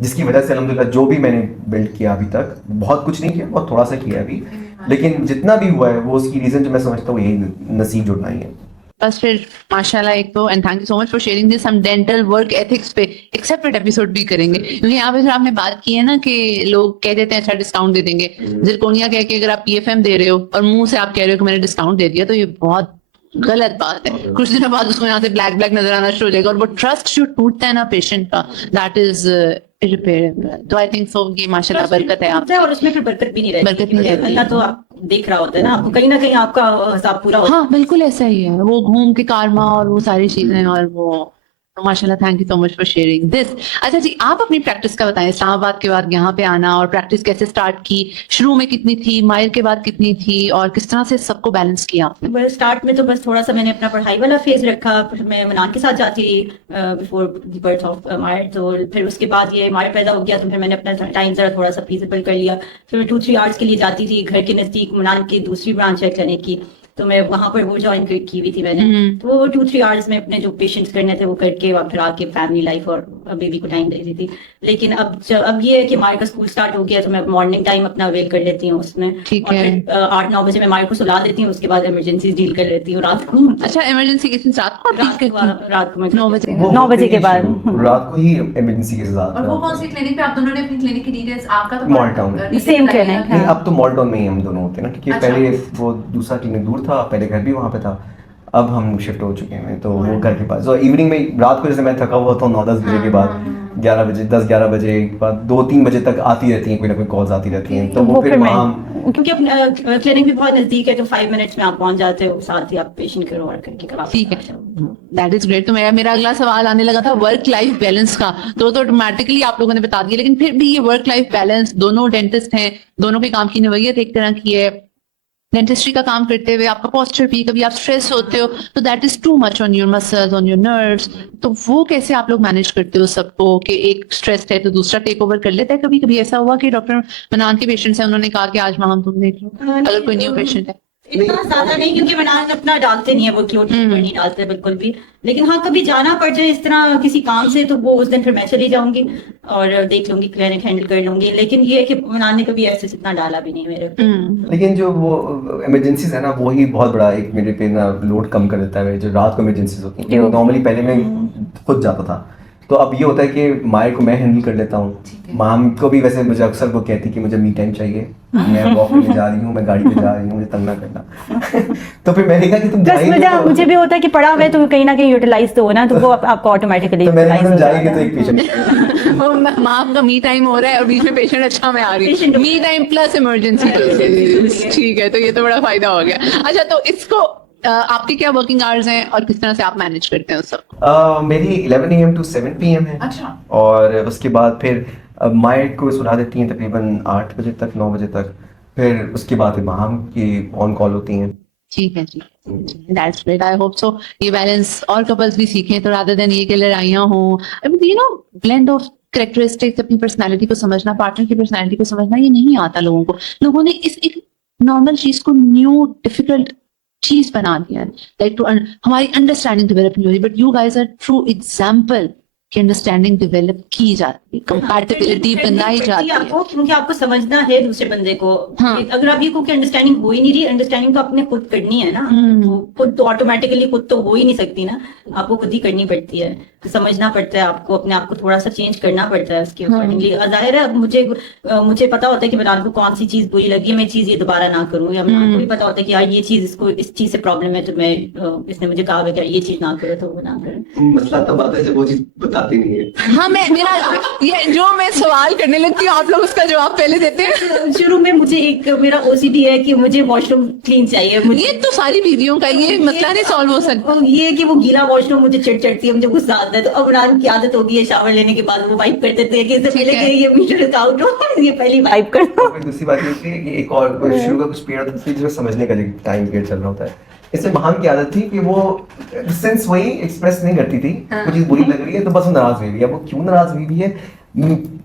जिसकी वजह से अल्हम्दुलिल्लाह जो भी मैंने बिल्ड किया अभी तक, बहुत कुछ नहीं किया, बहुत थोड़ा सा किया अभी, लेकिन जितना भी हुआ है वो उसकी रीज़न जो मैं समझता हूँ यही नसीब जुड़ना ही है। बस फिर माशाल्लाह एक तो and thank you so much for sharing this. हम डेंटल वर्क एथिक्स पे एक सेपरेट एपिसोड भी करेंगे क्योंकि यहाँ पे जो आपने बात की है ना कि लोग कह देते हैं अच्छा डिस्काउंट दे देंगे, जिरकोनिया कह के अगर आप पीएफएम दे रहे हो और मुंह से आप कह रहे हो कि मैंने डिस्काउंट दे दिया तो ये बहुत गलत बात है। कुछ दिनों बाद उसको यहाँ से ब्लैक ब्लैक नजर आना शुरू हो जाएगा और वो ट्रस्ट जो टूटता है ना पेशेंट का दैट इज इरिपेयरेबल। तो आई थिंक सो ये माशाल्लाह बरकत है आप और उसमें फिर बरकत भी नहीं रहती, बरकत नहीं रहती। अल्लाह तो आप देख रहा होता है ना, आपको कहीं ना कहीं आपका हिसाब पूरा होता है। हाँ बिल्कुल ऐसा ही है, वो घूम के कारमा और वो सारी चीजें और वो माशाल्लाह thank you so much for sharing this. अच्छा जी, आप अपनी प्रैक्टिस का बताएं, इस्लामाबाद के बाद यहाँ पे आना और प्रैक्टिस कैसे स्टार्ट की, शुरू में कितनी थी, माहिर के बाद कितनी थी और किस तरह से सबको बैलेंस किया आपने? बस स्टार्ट में तो बस थोड़ा सा मैंने अपना पढ़ाई वाला फेज रखा, फिर मैं मनान के साथ जाती बिफोर द बर्थ ऑफ माहिर। तो फिर उसके बाद ये माहिर पैदा हो गया तो फिर मैंने अपना टाइम जरा थोड़ा सा फीजिबल कर लिया। फिर मैं 2-3 आवर्स के लिए जाती थी घर के नज़दीक, मनान की दूसरी ब्रांच है क्लिनिक की, तो मैं वहां पर वो ज्वाइन की हुई थी मैंने। तो वो 2-3 आवर्स में अपने जो पेशेंट्स करने थे वो करके और फिर आके फैमिली लाइफ और बेबी को टाइम दे देती थी। लेकिन अब ये है कि मायर का स्कूल स्टार्ट हो गया तो मैं मॉर्निंग टाइम अपना अवेल कर लेती हूँ उसमें, ठीक और है। फिर 8-9 बजे मैं मायर को सुला देती हूँ, उसके बाद इमरजेंसी डील कर लेती हूँ रात को। अच्छा इमरजेंसी केसेस रात को रात को मैं 9 बजे? वो 9 बजे के बाद रात को ही इमरजेंसी के साथ। और वो कौन सी क्लिनिक पे आप दोनों ने अपनी क्लिनिक की डिटेल्स आपका तो मॉल टाउन सेम क्लिनिक नहीं, अब तो मॉल टाउन में ही हम दोनों होते हैं ना, क्योंकि अच्छा। पहले वो दूसरा क्लिनिक दूर था, पहले घर भी वहाँ पे था, अब हम शिफ्ट हो चुके हैं तो वो घर के पास। तो इवनिंग में रात को जैसे मैं थका हुआ था 9-10 बजे के बाद 11 बजे 10-11 बजे के बाद 2-3 बजे तक आती रहती हैं, कोई ना कोई कॉल्स आती रहती हैं, तो वो फिर मैं- वहाँ क्योंकि अपना क्लिनिक भी बहुत नजदीक है तो 5 मिनट्स में आप पहुंच जाते हो, साथ ही आप पेशेंट को और करके करा। ठीक है, दैट इज ग्रेट। तो मेरा अगला सवाल आने लगा था वर्क लाइफ बैलेंस का, तो ऑटोमेटिकली आप लोगों ने बता दिया, लेकिन फिर भी ये वर्क लाइफ बैलेंस, दोनों डेंटिस्ट हैं, दोनों के काम की नवैयत एक तरह की है, डेंटिस्ट्री का काम करते हुए आपका पोस्चर भी, कभी आप स्ट्रेस होते हो तो that is too much on your muscles, on your nerves, तो वो कैसे आप लोग मैनेज करते हो सबको कि एक स्ट्रेस है तो दूसरा टेक ओवर कर लेता है? कभी कभी ऐसा हुआ कि डॉक्टर मनान के पेशेंट्स हैं, उन्होंने कहा कि आज माम तुम देख लो, अगर कोई न्यू पेशेंट है? इतना ज्यादा नहीं, क्योंकि मनान अपना डालते नहीं है, वो क्लोट नहीं डालते बिल्कुल भी। लेकिन हाँ कभी जाना पड़ जाए इस तरह किसी काम से तो वो उस दिन फिर मैं चली जाऊंगी और देख लूंगी, क्लिनिक हैंडल कर लूंगी। लेकिन ये है कि मनान ने कभी ऐसे इतना डाला भी नहीं मेरे पे। लेकिन जो वो इमरजेंसीज है ना वो ही बहुत बड़ा एक मेरे पे ना लोड कम कर देता है, जो रात को इमरजेंसीज होती हैं। नॉर्मली पहले मैं खुद जाता था, तो अब ये होता है कि मायर को मैं हैंडल कर लेता हूँ। माम को भी वैसे मुझे अक्सर वो कहती कि मुझे मी टाइम चाहिए, मैं वॉक करने जा रही हूँ, मैं गाड़ी पे जा रही हूँ, मुझे तंग ना करना। तो फिर मैंने कहा कि तुम प्लस जाएंगे तो मुझे भी होता है कि पढ़ा हुआ है तो कहीं ना कहीं यूटिलाइज तो हो ना, तो वो आपको ऑटोमेटिकली तो मैंने कहा तुम जाएंगे तो एक पेशेंट माम का मी टाइम हो रहा है और बीच में पेशेंट अच्छा में आ रही है, मी टाइम प्लस इमरजेंसी। ठीक है, तो ये तो बड़ा फायदा हो गया। अच्छा, तो इसको आपके क्या वर्किंग आवर्स हैं और किस तरह से आप मैनेज करते हैं उस सब? मेरी 11 AM to 7 PM है। अच्छा। और उसके बाद फिर मायर को सुला देती हैं तकरीबन 8 बजे तक 9 बजे तक, फिर उसके बाद माम की ऑन कॉल होती हैं। ठीक है जी, that's great. I hope so ये बैलेंस और कपल्स भी सीखें, तो रादर देन ये कि लड़ाइयाँ हों, you know blend of characteristics, अपनी पर्सनालिटी को समझना, पार्टनर की पर्सनालिटी को समझना, ये नहीं आता लोगों को। लोगों ने इस एक नॉर्मल चीज को न्यू डिफिकल्ट चीज बना दिया है, लाइक टू हमारी अंडरस्टैंडिंग डेवलप नहीं हो रही, but you guys are true example की अंडरस्टैंडिंग डेवलप की जाती है, कंपैटिबिलिटी बनाई जाती है। आपको क्योंकि आपको समझना है दूसरे बंदे को। हाँ। अगर आप ये को कि अंडरस्टैंडिंग हो ही नहीं रही, अंडरस्टैंडिंग तो आपने खुद करनी है ना, तो खुद तो ऑटोमेटिकली खुद तो हो ही नहीं सकती ना, आपको खुद ही करनी पड़ती है। तो समझना पड़ता है आपको, अपने आप को थोड़ा सा चेंज करना पड़ता है उसके अकॉर्डिंगली। जाहिर है अब मुझे पता होता है कि मिलान को कौन सी चीज बुरी लगी है, मैं चीज ये दोबारा ना करूं, या मिलान को भी पता होता है कि यार ये चीज इसको इस चीज से प्रॉब्लम है, तो मैं इसने मुझे कहा कि ये चीज ना करो, तो वो ना करो। मसला तब आता है जब वो चीज बताती नहीं है। हाँ, मेरा ये जो मैं सवाल करने लगती हूँ, आप लोग उसका जवाब पहले देते हैं। शुरू में मुझे एक मेरा ओसीडी है कि मुझे वॉशरूम क्लीन चाहिए, मुझे ये तो सारी बीवियों का ये मसला नहीं सॉल्व हो सकता। ये है कि वो गीला वॉशरूम मुझे चिढ़ चढ़ती है, मुझे गुस्सा आता है। तो अब इमरान की आदत होगी है शावर लेने के बाद वो वाइप कर देते हैं कि इससे पहले कि ये मीटर आउट हो, ये पहली वाइप कर दो। और फिर दूसरी बात ये होती है कि एक और शुरू का कुछ पीरियड होता है जिसमें समझने का टाइम पीरियड चल रहा होता है। इसमें महान की आदत थी कि वो सेंस वही एक्सप्रेस नहीं करती थी, वो चीज बुरी लग रही है तो बस वो नाराज हुई है। वो क्यों नाराज हुई भी है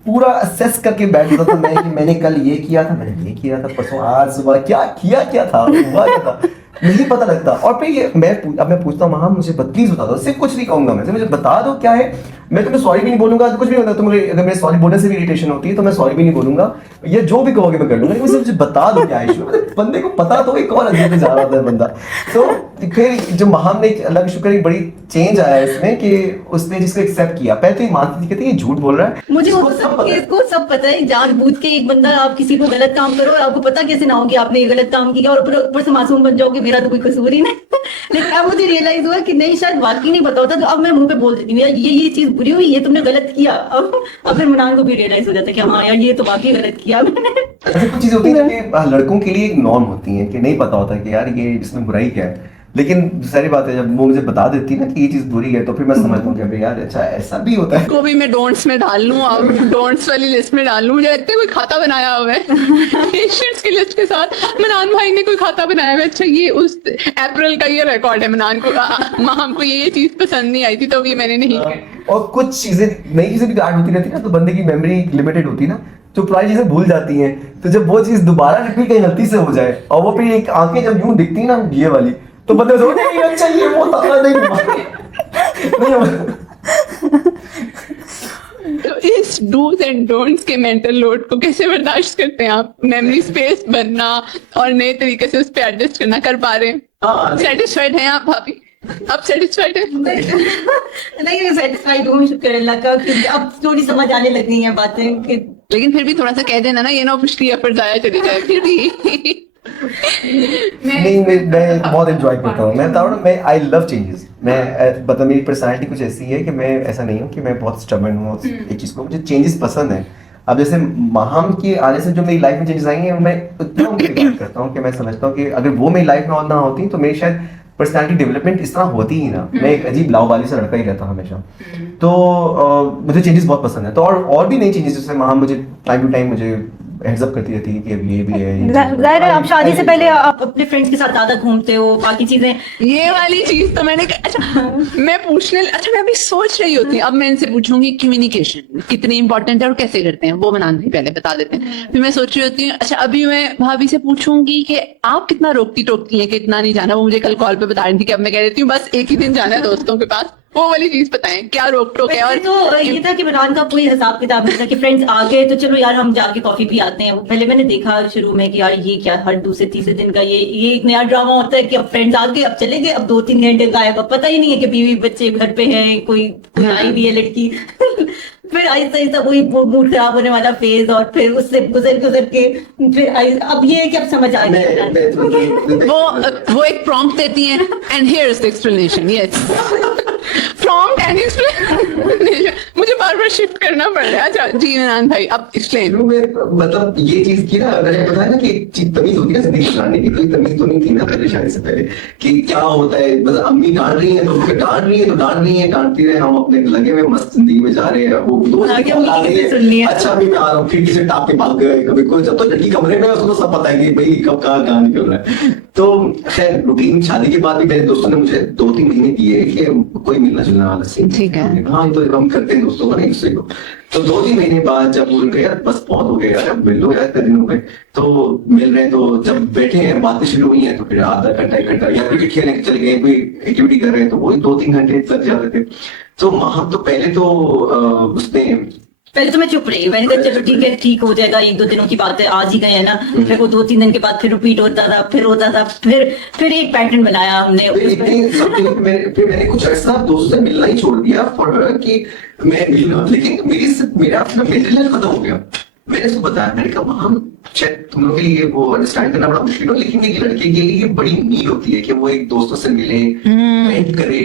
पूरा असेस करके बैठ जाता था मैं कि मैंने कल ये किया था, मैंने ये किया था, परसों आज सुबह क्या था, हुआ क्या था, नहीं पता लगता। और फिर ये मैं पूछता हूँ, मुझे प्लीज बता दो, सिर्फ कुछ नहीं कहूंगा मैं, मुझे बता दो क्या है, मैं तुम्हें सॉरी भी नहीं बोलूंगा, कुछ भी नहीं होता। तुम्हें अगर मेरे सॉरी बोलने से भी इरिटेशन होती है तो मैं सॉरी भी नहीं बोलूंगा, ये जो भी कहोगे मैं कर लूंगा, लेकिन मुझे बता दो क्या इशू है। बंदे को पता तो एक और अजीब जा रहा था बंदा। तो फिर जो महाम ने अल्लाह का शुक्र एक बड़ी चेंज आया इसमें कि उसने जिसको एक्सेप्ट किया। पहले तो ये मानती थी, कहती ये झूठ बोल रहा है, मुझे इसको सब पता है, जानबूझ के एक बंदा आप किसी को गलत काम करो और आपको पता कैसे ना हो कि आपने ये गलत काम किया, और ऊपर से मासूम बन जाओगे मेरा तो कोई कसूर ही नहीं। लेकिन अब मुझे रियलाइज हुआ कि नहीं, शायद वाकई नहीं पता होता, तो अब मैं मुंह पे बोल देती हूँ यार ये चीज बुरी हुई, ये तुमने गलत किया। अब फिर मुनान को भी रियलाइज हो जाता है कि हाँ यार ये तो वाकई गलत किया मैंने। ऐसी कुछ चीजें होती है कि लड़कों के लिए एक नॉर्म होती है कि नहीं पता होता कि यार ये इसमें बुराई क्या है, लेकिन सारी बात है जब वो मुझे बता देती ना कि ये चीज बुरी है तो फिर मैं समझता हूँ कि यार अच्छा ऐसा भी होता है। को भी मैं डोंट्स में डाल लूं, अब डोंट्स वाली लिस्ट में डाल लूं। मुझे लगता है कोई खाता बनाया हुआ है पेशेंट्स की लिस्ट के साथ, मनान भाई ने कोई खाता बनाया हुआ है। अच्छा ये उस अप्रैल का ये रिकॉर्ड है, मनान को हमको ये चीज पसंद नहीं आई थी तो ये मैंने नहीं की। और कुछ चीजें नई चीजें भी ऐड होती रहती है ना, तो बंदे की मेमोरी लिमिटेड होती है ना, जो पुरानी चीजें भूल जाती हैं। तो जब वो चीज दोबारा रिपीट कहीं गलती से हो जाए और वो फिर एक आंखें जब यूं दिखती है ना ये वाली, तो बंदे सोचते हैं अच्छा ये वो था नहीं। तो इस डूज एंड डोंट्स के मेंटल लोड को कैसे बर्दाश्त करते हैं आप? मेमोरी स्पेस बनना और नए तरीके से उस पर एडजस्ट करना कर पा रहे हैं? सेटिस्फाइड हैं आप भाभी? आप सेटिस्फाइड हैं? नहीं सेटिस्फाइड हूँ, शुक्र अल्लाह का, क्योंकि अब थोड़ी समझ आने लग गई हैं बातें। लेकिन फिर भी थोड़ा सा कह देना ना, ये ना पिछली एफर्ट जाया चली जाए फिर भी। नहीं मैं बहुत एंजॉय करता हूँ। मैं बताऊँ ना, मैं आई लव चेंजेस। मैं मतलब मेरी पर्सनालिटी कुछ ऐसी है कि मैं ऐसा नहीं हूँ कि मैं बहुत स्टबर्न हूँ एक चीज़ को, मुझे चेंजेस पसंद है। अब जैसे महाम के आने से जो मेरी लाइफ में चेंजेस आई हैं, मैं उतना उनकी बात करता हूँ कि मैं समझता हूँ कि अगर वो मेरी लाइफ में ना होती तो मेरी शायद पर्सनालिटी डेवलपमेंट इस तरह होती ही ना। मैं एक अजीब लाओबाली से लड़का ही रहता हमेशा। तो मुझे चेंजेस बहुत पसंद है। तो और भी नई चीजें जैसे महाम मुझे टाइम टू टाइम मुझे हेड्स अप करती रहती है कि अब ये भी है। जाहिर है आप शादी से पहले आप अपने फ्रेंड्स के साथ ज्यादा घूमते हो, बाकी चीजें। ये वाली चीज तो मैंने अच्छा मैं पूछने मैं अभी सोच रही होती हूँ, अब मैं इनसे पूछूंगी कम्युनिकेशन कितनी इंपॉर्टेंट है और कैसे करते हैं, वो बनाने से पहले बता देते हैं। फिर मैं सोच रही होती हूँ अच्छा अभी मैं भाभी से पूछूंगी कि आप कितना रोकती टोकती हैं कि इतना नहीं जाना। वो मुझे कल कॉल पे बता रही थी कि अब मैं कह देती हूँ बस एक ही दिन जाना है दोस्तों के पास। वो वाली चीज बताएं क्या रोक टोक है। और तो ये था कि मनान का कोई हिसाब किताब नहीं था कि फ्रेंड्स आ गए तो चलो यार हम जाके कॉफी भी आते हैं। पहले मैंने देखा शुरू में कि यार ये क्या हर दूसरे तीसरे दिन का ये एक नया ड्रामा होता है कि अब फ्रेंड्स आ गए, अब चले गए, अब 2-3 घंटे गायब, अब पता ही नहीं है कि बीवी बच्चे घर पे हैं, कोई आई भी है लड़की। फिर आहिस्ता आहिस्ता वही मूड खराब होने वाला फेज, और फिर उससे गुजर के फिर अब ये है कि अब समझ आ गया। वो एक प्रॉम्प्ट देती हैं and here is the explanation. Yes prompt and explanation मुझे बार-बार शिफ्ट करना पड़ रहा है। अच्छा जी मनान भाई अब एक्सप्लेन। मतलब ये चीज की ना, मैंने बताया ना कि एक चीज तमीज होती है ना जिंदगी चलाने की, कोई तमीज तो नहीं थी ना पहले शादी से पहले कि क्या होता है। मतलब अम्मी डांट रही है तो डांट रही है तो डांट रही है, डांटती रहे, हम अपने लगे हुए मस्त जिंदगी में जा रहे हैं। वो अच्छा अभी मैं आ रहा हूँ, खिड़की से टाप के भाग गए कभी कोई, जब तो लड़की कमरे में उसको सब पता है कि भाई कब कहाँ निकल रहा है। तो खैर रूटीन शादी के बाद भी मेरे दोस्तों ने मुझे 2-3 महीने दिए कि कोई मिलना जुलना वाला सीन ठीक है। हाँ ये तो हम करते हैं दोस्तों का नहीं दूसरे को। तो 2-3 महीने बाद जब बोल गए यार बस बहुत हो गया यार, मिल लो यार, इतने दिन हो गए, तो मिल रहे हैं, तो जब बैठे हैं बातें शुरू हुई हैं तो फिर आधा घंटा 1 घंटा या क्रिकेट खेलने चले गए, कोई एक्टिविटी कर रहे हैं तो वही 2-3 घंटे लग जाते थे। तो हम तो पहले तो उसने पहले तो मैं चुप रही, मैंने कहा चलो ठीक है, ठीक हो जाएगा, 1-2 दिनों की बात है, आज ही गए हैं ना। फिर वो 2-3 दिन के बाद फिर रिपीट होता था, फिर होता था, फिर एक पैटर्न बनाया हमने। फिर मैंने कुछ ऐसा दोस्तों से मिलना ही छोड़ दिया फॉर कि मैं मिलना, लेकिन मेरा खत्म हो गया। मैंने उसको बताया, मैंने कहा हम शायद तुम लोग के लिए वो अंडरस्टैंड करना बड़ा मुश्किल हो, लेकिन एक लड़के के लिए बड़ी नीड होती है कि वो एक दोस्तों से मिले, वेंट करे।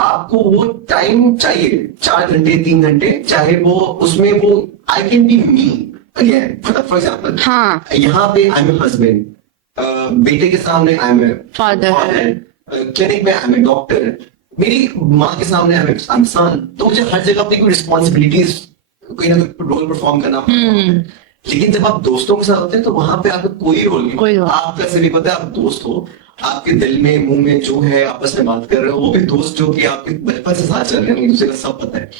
आपको वो टाइम चाहिए, 4 घंटे 3 घंटे, चाहे वो उसमें वो I can be me again, मतलब फॉर एग्जाम्पल हाँ। यहाँ पे आई एम हस्बैंड, बेटे के सामने आई एम Father. क्लिनिक में आई एम डॉक्टर, मेरी माँ के सामने आई एम सन। तो मुझे हर जगह अपनी कोई रिस्पॉन्सिबिलिटीज, कोई ना कोई रोल परफॉर्म करना पड़ता है। लेकिन जब आप दोस्तों के साथ होते हैं तो वहां पे आपका कोई रोल नहीं, कोई रोल। आपका सिर्फ ये पता है आप दोस्त हो, आपके दिल में मुंह में जो है आपस में बात कर रहे हो, वो भी दोस्त जो कि आपके बचपन से साथ चल रहे हैं, एक दूसरे का सब पता है।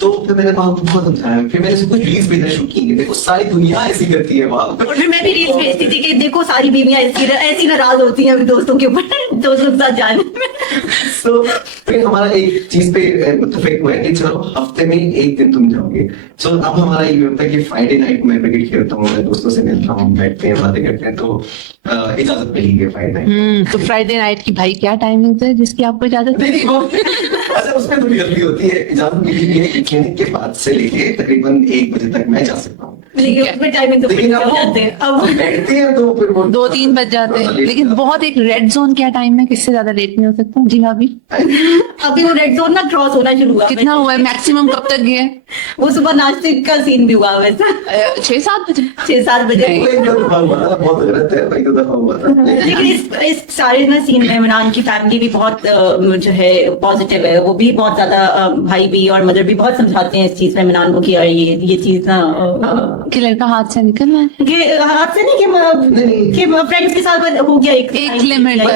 तो फिर मैंने वहां बहुत समझाया, फिर मैंने सबको रील्स भेजना शुरू की, देखो सारी दुनिया ऐसी करती है वहां। और फिर मैं भी रील्स भेजती थी कि देखो सारी बीवियां ऐसी नाराज होती हैं दोस्तों के ऊपर, दोस्तों के साथ जाने में। So, फिर हमारा एक चीज पे मुत्तफिक हुआ कि चलो हफ्ते में 1 दिन तुम जाओगे। So, अब हमारा ये होता है कि फ्राइडे नाइट में क्रिकेट खेलता हूँ, मैं दोस्तों से मिलता हूँ, बैठते हैं, बातें करते हैं, तो इजाजत मिली है फ्राइडे नाइट। तो फ्राइडे नाइट की भाई क्या टाइमिंग है जिसकी आपको इजाजत है? नहीं, वो अच्छा उसमें थोड़ी गलती होती है, इजाजत मिली है कि क्लिनिक के बाद से लेके तकरीबन 1 बजे तक मैं जा सकता हूँ। लेकिन उसमें टाइमिंग तो लेकिन हो जाते हैं। अब बैठते हैं तो फिर वो 2-3 बज जाते हैं, लेकिन बहुत एक रेड जोन क्या टाइम है, किससे ज्यादा लेट नहीं हो सकता? जी भाभी, अभी वो रेड जोन ना क्रॉस होना शुरू हुआ। कितना हुआ है मैक्सिमम, कब तक गए? वो सुबह नाश्ते का सीन भी हुआ वैसे, 6-7 बजे। 6-7 बजे। नहीं। वो एक दफा हुआ था, बहुत गलत है, एक दफा हुआ था। लेकिन इस सारे ना सीन में इमरान की फैमिली भी बहुत जो है पॉजिटिव है, वो भी बहुत ज्यादा भाई भी और मदर भी बहुत समझाते हैं इस चीज में इमरान को कि यार ये चीज ना कि लड़का हाथ से निकल रहा है। कि हाथ से नहीं कि फ्रेंड्स के साथ हो गया एक limit है।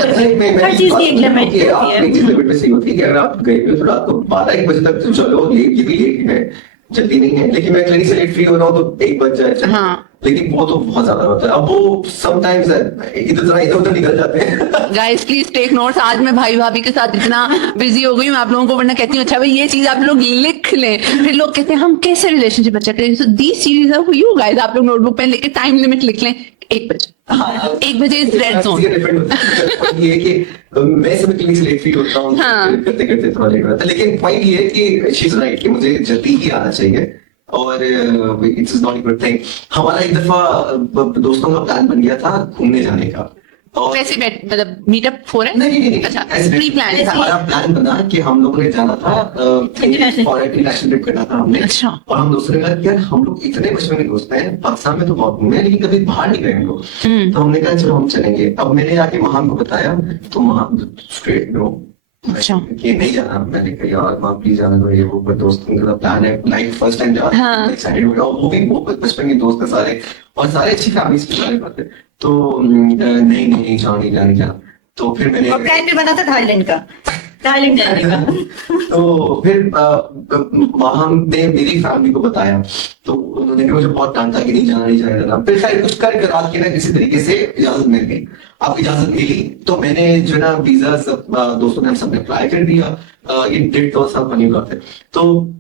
हर चीज की एक लिमिट होती है। लिमिट में सही होती है कि अगर आप गए हो तो रात को 12-1 बजे तक तो चलो, ये भी लेट है, जल्दी नहीं है, लेकिन मैं क्लिनिक से लेट फ्री हो रहा हूँ तो 1 बज जाए। हाँ। लेकिन वो तो बहुत ज्यादा होता है, अब वो समटाइम्स इधर उधर निकल जाते हैं। गाइस प्लीज टेक नोट्स, आज मैं भाई भाभी के साथ इतना बिजी हो गई हूँ, आप लोगों को वरना कहती हूँ अच्छा भाई ये चीज आप लोग लिख लें, फिर लोग कहते हैं हम कैसे रिलेशनशिप अच्छा करें। So this series are for you guys, आप लोग नोटबुक पेन लेके टाइम लिमिट लिख लें 1 बजे। 1 बजे इज रेड जोन। ये कि मैं सब क्लिनिक से लेट फ्री होता हूँ, हाँ। करते करते थोड़ा लेट होता है, लेकिन पॉइंट ये है कि शी इज राइट कि मुझे जल्दी ही आना चाहिए और इट्स नॉट गुड थिंग। हमारा एक दफा दोस्तों का प्लान बन गया था घूमने जाने का, और वैसे मतलब मीटअप हो रहा है? नहीं अच्छा, ऐसे प्री प्लान था। हमारा प्लान बना कि हम लोगों ने जाना था इंटरनेशनल ट्रिप करना था हमने। अच्छा। और हम दोस्तों ने कहा कि यार हम लोग इतने बचपन के दोस्त हैं, पाकिस्तान में तो बहुत घूमे हैं, लेकिन कभी बाहर नहीं गए हम लोग। तो हमने कहा चलो हम चलेंगे। अब मैंने आके महान को बताया तो महान स्ट्रेट नो अच्छा। कि नहीं जाना। मैंने कहा यार वहाँ प्लीज जाना, तो ये वो दोस्तों का प्लान है, लाइफ फर्स्ट टाइम जा हाँ। एक्साइटेड हो गया, वो भी वो बचपन के दोस्त हैं सारे, और सारे अच्छी फैमिली के सारे बातें। तो नहीं जाना। तो फिर मैंने और प्लान भी बना था थाईलैंड जाने का। तो फिर वहां ने मेरी फैमिली को बताया, तो उन्होंने भी मुझे बहुत डांटा कि नहीं जाना। फिर शायद कुछ कर करा के ना किसी तरीके से इजाजत मिल गई। अब इजाजत मिली तो मैंने जो ना वीजा सब दोस्तों ने हम सबने अप्लाई कर दिया। ये 1.5-2 साल बनी बात है। तो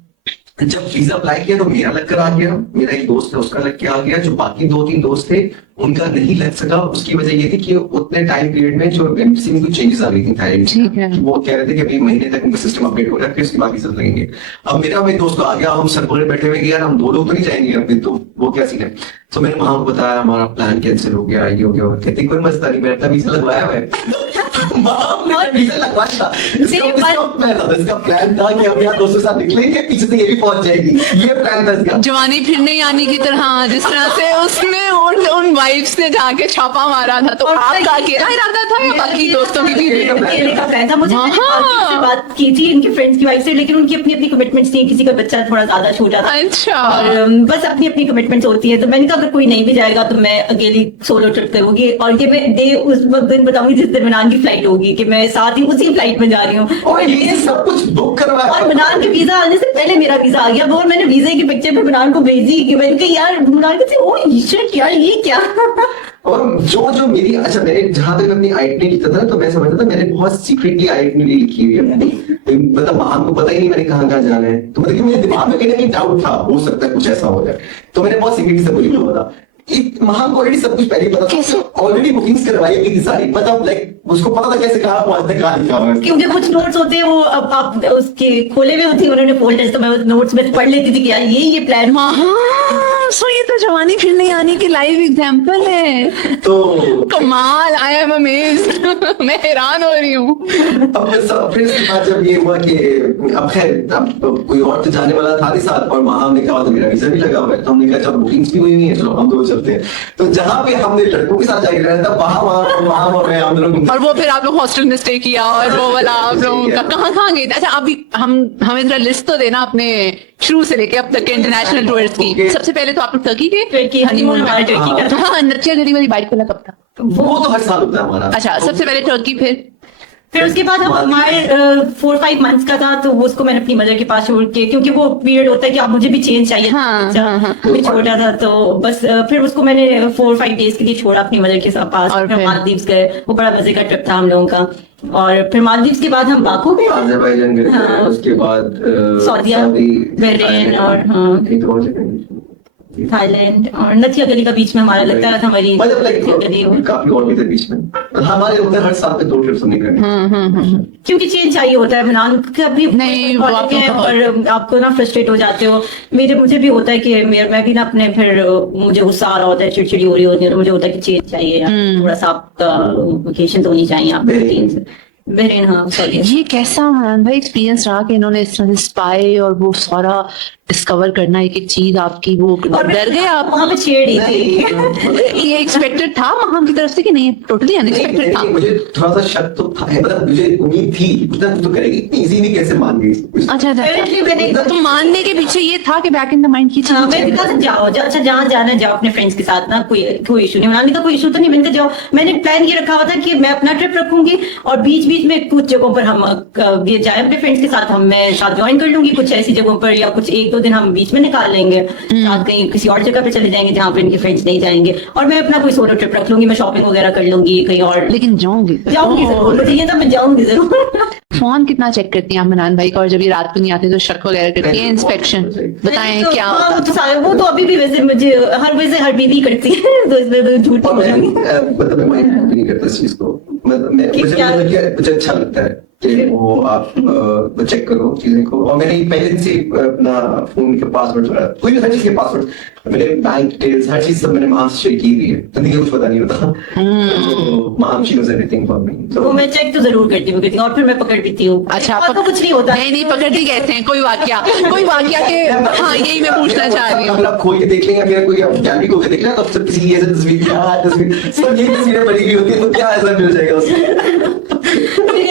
जब वीजा अप्लाई किया तो मेरा लग कर आ गया, मेरा एक दोस्त है उसका लग के आ गया, जो बाकी 2-3 दोस्त थे उनका नहीं लग सका। उसकी वजह ये थी कि उतने टाइम पीरियड में जो एम्बेसी में कुछ चेंजेस आ गई थी ठीक है। थाईलैंड, वो कह रहे थे कि अभी महीने तक उनका सिस्टम अपडेट हो रहा है, फिर उसके बाद वीजा लगेंगे। अब मेरा भाई दोस्त आ गया, हम सर पकड़े बैठे हुए कि यार हम 2 लोग तो नहीं जाएंगे अभी, तो वो क्या सीन है। तो मैंने वहां को बताया हमारा प्लान कैंसिल हो गया, ये हो गया। कहते कोई मसला नहीं, मैंने वीजा लगवाया हुआ है। वीजा लगवाया था, इसका प्लान था कि हम यहाँ दोस्तों के साथ निकलेंगे, पीछे से ये भी पहुंच जाएगी, ये प्लान था इसका। जवानी फिर नहीं आने की तरह, जिस तरह से उसने उन वाइफ्स ने जाके छापा मारा था, तो आपका अकेला इरादा था या बाकी दोस्तों की भी? अकेले का प्लान था। मुझे हाँ। बाकी से बात की थी इनके फ्रेंड्स की वाइफ से, लेकिन उनकी अपनी अपनी कमिटमेंट्स थी, किसी का बच्चा थोड़ा ज्यादा छोटा था। अच्छा। और बस अपनी अपनी कमिटमेंट्स होती है। तो मैंने कहा अगर कोई नहीं भी जाएगा तो मैं अकेली सोलो ट्रिप करूंगी, और ये मैं उस दिन बताऊंगी जिस दिन इमरान की फ्लाइट होगी, कि मैं 7 साथ ही उसी फ्लाइट में जा रही हूँ और ये सब कुछ बुक करवाया और मनान के वीजा आने से पहले मेरा वीजा आ गया वो मैंने वीजे की पिक्चर भी मनान को भेजी कि मैंने कहा यार मनान कहते ओ शिट यार ये क्या और जो जो मेरी अच्छा मैंने जहां तक अपनी आइडेंटिटी लिखता था तो मैं समझता था मैंने बहुत सीक्रेटली आइडेंटिटी लिखी हुई है मतलब हमको पता ही नहीं मैंने कहाँ कहाँ जाना है तो मतलब कि मेरे दिमाग में कहीं ना कहीं डाउट था हो सकता है कुछ ऐसा हो जाए तो मैंने बहुत सीक्रेटली सब कुछ लिखा हुआ था महान को ऑलरेडी सब कुछ पहले ही पता था ऑलरेडी बुकिंग्स करवाई हुई थी सारी मतलब लाइक उसको पता था कैसे कहाँ पहुंचना है कहाँ लिखा हुआ है क्योंकि कुछ नोट्स होते हैं वो अब आप उसके खोले हुए होते हैं उन्होंने फोल्डर्स तो मैं उस नोट्स में पढ़ लेती थी कि यार ये प्लान हाँ सो ये तो जवानी फिर नहीं आने की लाइव एग्जांपल है तो कमाल आई एम अमेज्ड मैं हैरान हो रही हूँ अब फिर इसके बाद जब ये हुआ कि अब खैर अब कोई और तो जाने वाला था नहीं साथ और वहां हमने कहा तो मेरा वीजा भी लगा हुआ है तो हमने कहा जब बुकिंग्स भी हुई नहीं है चलो हम दो चलते हैं तो जहां भी हमने लड़कों के साथ जाके रहना था वहां हम लोग और वो फिर आप लोग हॉस्टल में स्टे किया और वो वाला आप लोगों का कहाँ गए थे अच्छा अभी हमें जरा लिस्ट तो देना अपने शुरू से लेके अब तक के इंटरनेशनल टूरिस्ट की सबसे पहले तो आप लोग टर्की टर्की हनीमून हमारा टर्की का था हाँ नथिया गली वाली बाइक वाला कब था वो तो हर साल होता है हमारा अच्छा सबसे पहले टर्की फिर उसके बाद हमारे 4-5 मंथ्स का था तो वो उसको मैंने अपनी मदर के पास छोड़ के क्योंकि वो पीरियड होता है कि अब मुझे भी चेंज चाहिए हाँ, अच्छा, हाँ, हाँ। मैं छोटा था तो बस फिर उसको मैंने 4-5 डेज के लिए छोड़ा अपनी मदर के साथ पास और फिर फिर? मालदीव्स गए वो बड़ा मजे का ट्रिप था हम लोगों का और फिर मालदीव्स के बाद हम बाकू गए अजरबैजान गए हाँ। उसके बाद सऊदीया, बहरीन और हाँ एक और जगह थाईलैंड और नथिया गली का बीच में हमारा लगता है हमारी मतलब लाइक गली हो काफी और भी थे बीच में हमारे होते हैं हर साल पे 2 ट्रिप्स हमने करने क्योंकि चेंज चाहिए होता है बनान कभी नहीं, वो आप लोग और आपको ना फ्रस्ट्रेट हो जाते हो मुझे भी होता है कि मैं भी ना अपने फिर मुझे गुस्सा आ रहा होता है चिड़चिड़ी हो रही होती है तो मुझे होता है कि चेंज चाहिए यार थोड़ा सा आपका वेकेशन तो होनी चाहिए आप बहरीन हाँ सॉरी ये कैसा मैन भाई एक्सपीरियंस रहा कि इन्होंने इस तरह से स्पाई और वो सारा डिस्कवर करना एक एक चीज आपकी वो डर गए आप वहां पे छेड़ ही थी ये एक्सपेक्टेड था वहां की तरफ से कि नहीं टोटली अनएक्सपेक्टेड था मुझे थोड़ा सा शक तो था मतलब मुझे उम्मीद थी इतना तो करेगी इजी नहीं कैसे मान गई अच्छा Apparently मैंने तो मानने के पीछे ये था कि बैक इन द माइंड की हाँ, मैंने कहा था जाओ अच्छा जहाँ जाना है जाओ अपने फ्रेंड्स के साथ ना कोई इशू नहीं मनाने का कोई इशू तो नहीं मैंने कहा जाओ मैंने प्लान ये रखा हुआ था कि मैं अपना ट्रिप रखूंगी और बीच बीच में कुछ जगहों पर हम ये जाए अपने फ्रेंड्स के साथ हम मैं साथ ज्वाइन कर लूंगी कुछ ऐसी जगहों पर या कुछ 1-2 दिन हम बीच में निकाल लेंगे साथ कहीं किसी और जगह पे चले जाएंगे जहाँ पे इनके फ्रेंड्स नहीं जाएंगे और मैं अपना कोई सोलो ट्रिप रख लूंगी मैं शॉपिंग वगैरह कर लूंगी कहीं और लेकिन जाऊंगी जरूर मुझे ये तो मैं जाऊंगी जरूर फोन कितना चेक करती हैं आप मनान भाई का और जब ये रात को नहीं आते तो शक वगैरह करती है इंस्पेक्शन बताएं तो, क्या हाँ, होता है? वो तो अभी भी वैसे मुझे हर बीवी करती है तो इसमें मैं झूठ और नहीं मैं बोलूंगी मतलब मैं माइंड नहीं करता इस चीज को मुझे अच्छा लगता है कि वो आप चेक करो चीजें को और मैंने पहले से अपना फोन के पासवर्ड कोई भी हर चीज के पासवर्ड मेरे बैंक डिटेल्स हर चीज सब मैंने मां से शेयर की हुई है तो मुझे कुछ पता नहीं होता तो मां she was everything for me वो मैं चेक तो जरूर करती हूँ और फिर मैं पकड़ पीती हूँ अच्छा और तो कुछ नहीं होता नहीं पकड़ती कैसे हैं कोई वाक्या के हाँ यही मैं पूछना चाह रही हूँ अगर आप खोल के देख लेंगे अगर कोई गैलरी खोल के देख लेंगे तो सब किसी की ऐसे तस्वीर सब ये तस्वीरें बनी हुई होती है तो क्या ऐसा मिल जाएगा उसमें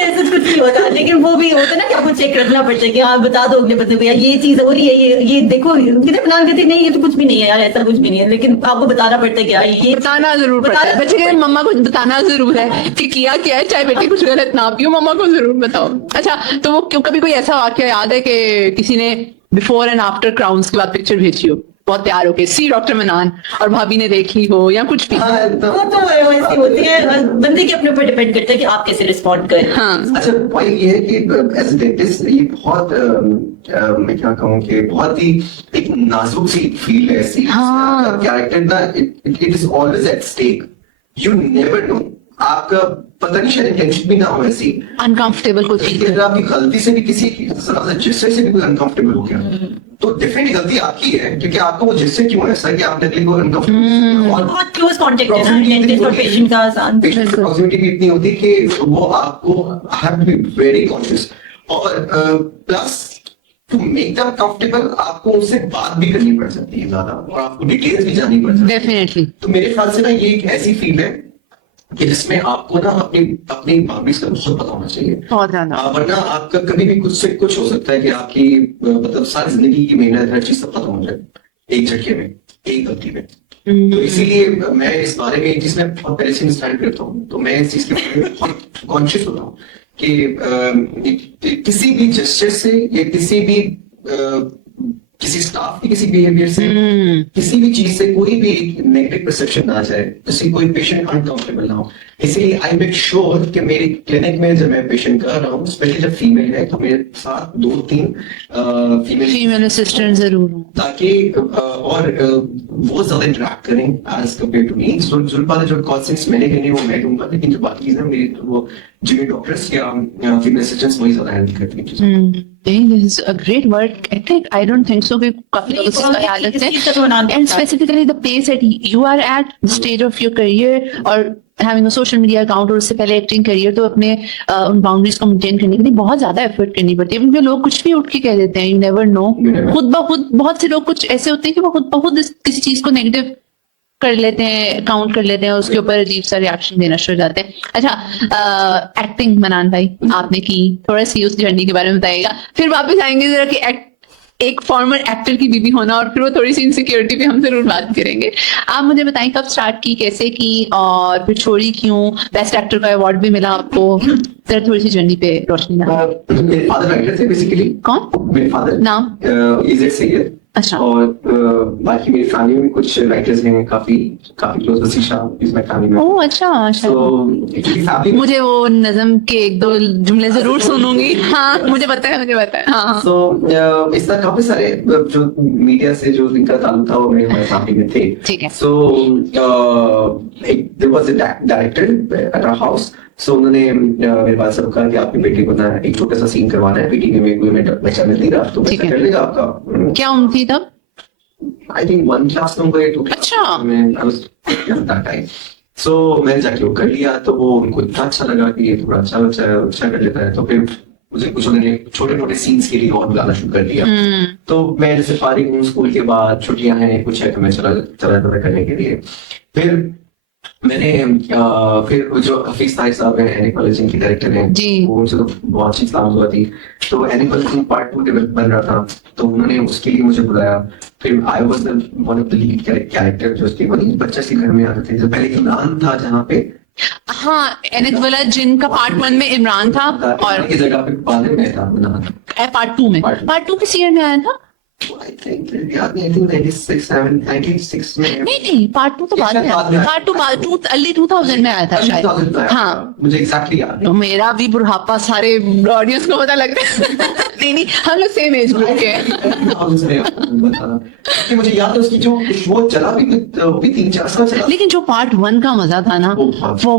ऐसा कुछ नहीं होता लेकिन वो भी होता है ना कि आपको चेक रखना पड़ता है कि हाँ बता दो अपने बंदे को यार ये चीज हो रही है ये देखो कितने प्लान करते नहीं ये तो कुछ भी नहीं है यार ऐसा कुछ भी नहीं है लेकिन आपको बताना पड़ता है कि यार ये बताना जरूर पड़ता है बच्चे के मम्मा को बताना जरूर है कि किया क्या है चाहे बेटी कुछ गलत ना पियो मम्मा को जरूर बताओ अच्छा तो वो क्यों कभी कोई ऐसा वाक्य याद है कि किसी ने बिफोर एंड आफ्टर क्राउन्स के बाद पिक्चर भेजी हो बहुत तैयार होके सी डॉक्टर मनान और भाभी ने देख ली हो या कुछ भी वो तो ऐसी होती है बंदे के अपने ऊपर डिपेंड करता है कि आप कैसे रिस्पॉन्ड करें हाँ अच्छा पॉइंट ये है कि एज ए डेंटिस्ट ये बहुत मैं क्या कहूँ कि बहुत ही एक नाजुक सी फील है ऐसी हाँ। कैरेक्टर ना it is always at stake you never know आपका पता नहीं शायद इंटेंशन भी ना हो ऐसी अनकंफर्टेबल कुछ लेकिन अगर आपकी गलती से भी किसी जिससे से भी कोई अनकंफर्टेबल हो गया तो डेफिनेटली गलती आपकी है क्योंकि आपको वो जिससे क्यों ऐसा कि आपने अगले को अनकंफर्टेबल और बहुत क्लोज कांटेक्ट है ना डेंटिस्ट और पेशेंट का आसान पेशेंट की प्रॉक्सिमिटी भी इतनी होती है कि वो आपको have to be very conscious और plus to make them comfortable आपको उनसे बात भी करनी पड़ सकती है ज्यादा और आपको डिटेल्स भी जाननी पड़ सकती है डेफिनेटली तो मेरे ख्याल से ना ये एक ऐसी फील्ड है कि जिसमें आपको ना अपनी बाउंड्रीज का बहुत पता होना चाहिए बहुत ज्यादा वरना आपका कभी भी कुछ से कुछ हो सकता है कि आपकी मतलब सारी जिंदगी की मेहनत हर चीज सब खत्म हो जाए एक झटके में एक गलती में तो इसीलिए मैं इस बारे में जिसमें बहुत पहले से स्टैंड करता हूँ तो मैं इस चीज के बारे में बहुत कॉन्शियस होता हूँ कि किसी भी जेस्चर से या किसी भी किसी स्टाफ के किसी बिहेवियर से किसी भी चीज से कोई भी नेगेटिव परसेप्शन ना आ जाए, किसी कोई पेशेंट अनकंफर्टेबल ना हो। इसीलिए आई मेक श्योर कि मेरे क्लिनिक में जब मैं पेशेंट कर रहा हूँ, स्पेशली जब फीमेल है, तो मेरे साथ 2-3 फीमेल असिस्टेंट जरूर हो, ताकि और वो ज्यादा इंटरेक्ट करें एज कम्पेयर टू मी। सो जुल्फा ने जो कॉन्सेप्ट्स मैंने कहने वो मैं दूंगा, लेकिन जो बाकी चीजें मेरी तो वो जूनियर डॉक्टर्स या फीमेल असिस्टेंट्स वही ज्यादा हैंडल करती हैं। This is a great work. I don't think so कि काफी लोग इसका ख्याल रखते हैं, and specifically the pace that you are at the stage of your career और having a social media account और उससे पहले एक्टिंग करियर, तो अपने उन बाउंड्रीज को मेंटेन करने के लिए बहुत ज्यादा एफर्ट करनी पड़ती है, क्योंकि लोग कुछ भी उठ के कह देते हैं, यू नेवर नो। खुद ब खुद बहुत से लोग कुछ ऐसे होते हैं कि वो खुद ब खुद किसी चीज को नेगेटिव कर लेते हैं, काउंट कर लेते हैं, उसके ऊपर अजीब सा रिएक्शन देना शुरू हो जाते हैं। अच्छा, एक्टिंग मनान भाई आपने की, थोड़ा सी उस जर्नी के बारे में बताइएगा, फिर वापस आएंगे जरा कि एक फॉर्मर एक्टर की बीवी होना, और फिर वो थोड़ी सी इनसिक्योरिटी पे हम जरूर बात करेंगे। आप मुझे बताएं कब स्टार्ट की, कैसे की, और फिर छोड़ी क्यों, बेस्ट एक्टर का अवार्ड भी मिला आपको, जरा थोड़ी सी जर्नी पे रोशनी डालें। मेरे फादर राइटर थे बेसिकली। कौन? मेरे फादर नाम? इज़ेड सैयद। अच्छा। और बाकी मेरी फैमिली में कुछ राइटर्स हैं, काफी क्लोज। वसीशा इज माय फैमिली में। ओह अच्छा, फैमिली मुझे वो नज़म के 1-2 जुमले जरूर सुनूंगी। हाँ मुझे पता है। हाँ। सो इस तरह काफी सारे जो मीडिया से जो इनका ताल्लुक था वो मेरे हमारे फैमिली में थे। ठीक है। So there was a director at our house. So उन्होंने मेरे पास सब कहा कि आपकी बेटी को ना एक छोटा सा सीन करवाना है, बेटी ने मेरे को बच्चा मिल नहीं रहा, तो बच्चा कर लेगा आपका। क्या उम्र थी तब? आई थिंक 1 क्लास में गए, 2 अच्छा। मैं आई वाज दैट टाइम। सो मैंने जाके वो कर लिया, तो वो उनको इतना अच्छा लगा कि ये थोड़ा अच्छा कर लेता है। तो फिर मुझे कुछ उन्होंने छोटे सीन्स के लिए और बुलाना शुरू कर दिया। तो मैं जैसे फारिग हूँ स्कूल के बाद, छुट्टियां हैं कुछ है, तो मैं चला करने के लिए। फिर मैंने फिर जो हफीज ताहिर साहब हैं, एनिमल की डायरेक्टर हैं, वो उनसे तो बहुत अच्छी सलाम हुआ थी। तो एनिमल पार्ट 2 बन रहा था, तो उन्होंने उसके लिए मुझे बुलाया। फिर I was one of the lead character, जो उसके वही बच्चा के घर में आते थे। जो पहले इमरान था जहाँ पे, हाँ एनित वाला जिनका पार्ट 1 में इमरान था, और की जगह पे बाद में था पार्ट 2 में। पार्ट 2 किस ईयर में आया था? I think 96 में। नहीं पार्ट 2 तो बाद में, पार्ट 2 अर्ली 2000 में आया था शायद। हाँ मुझे एग्जैक्टली याद है। तो मेरा भी बुढ़ापा सारे ऑडियंस को पता लगता है। नहीं हम लोग सेम एज ग्रुप के हैं। मुझे याद है उसकी जो शो चला भी 3-4 साल चला। लेकिन जो पार्ट 1 का मजा था ना, वो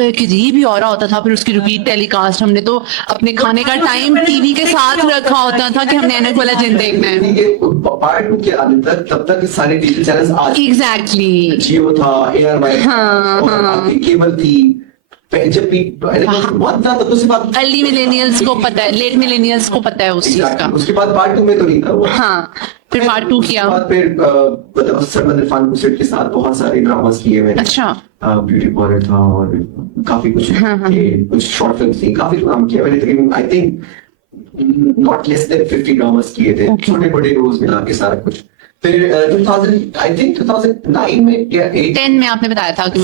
अजीब ही और होता था। फिर उसकी रिपीट टेलीकास्ट हमने तो अपने खाने का टाइम टीवी के साथ रखा होता था कि हमने एनक वाला जिन देखना है। पार्ट 2 के आने तब तक सारे टीवी चैनल्स आज एग्जैक्टली जियो था, एयरवाइज, आपकी केबल थी। जब भी बहुत था, तब उसके बाद अर्ली मिलेनियल्स को पता है, लेट मिलेनियल्स को पता है उस चीज का। उसके बाद पार्ट 2 में तो नहीं था वो। हाँ फिर पार्ट 2 किया। फिर मतलब सरमद इरफान कुसैद के साथ बहुत सारे ड्रामास किए मैंने। अच्छा। ब्यूटी पार्लर था और काफी कुछ शॉर्ट फिल्म थी, काफी काम किया मैंने। लेकिन I think not less than 50 dramas किए थे, छोटे बड़े रोल्स मिला के सारा कुछ। फिर 2009 में या 10 में आपने बताया था कि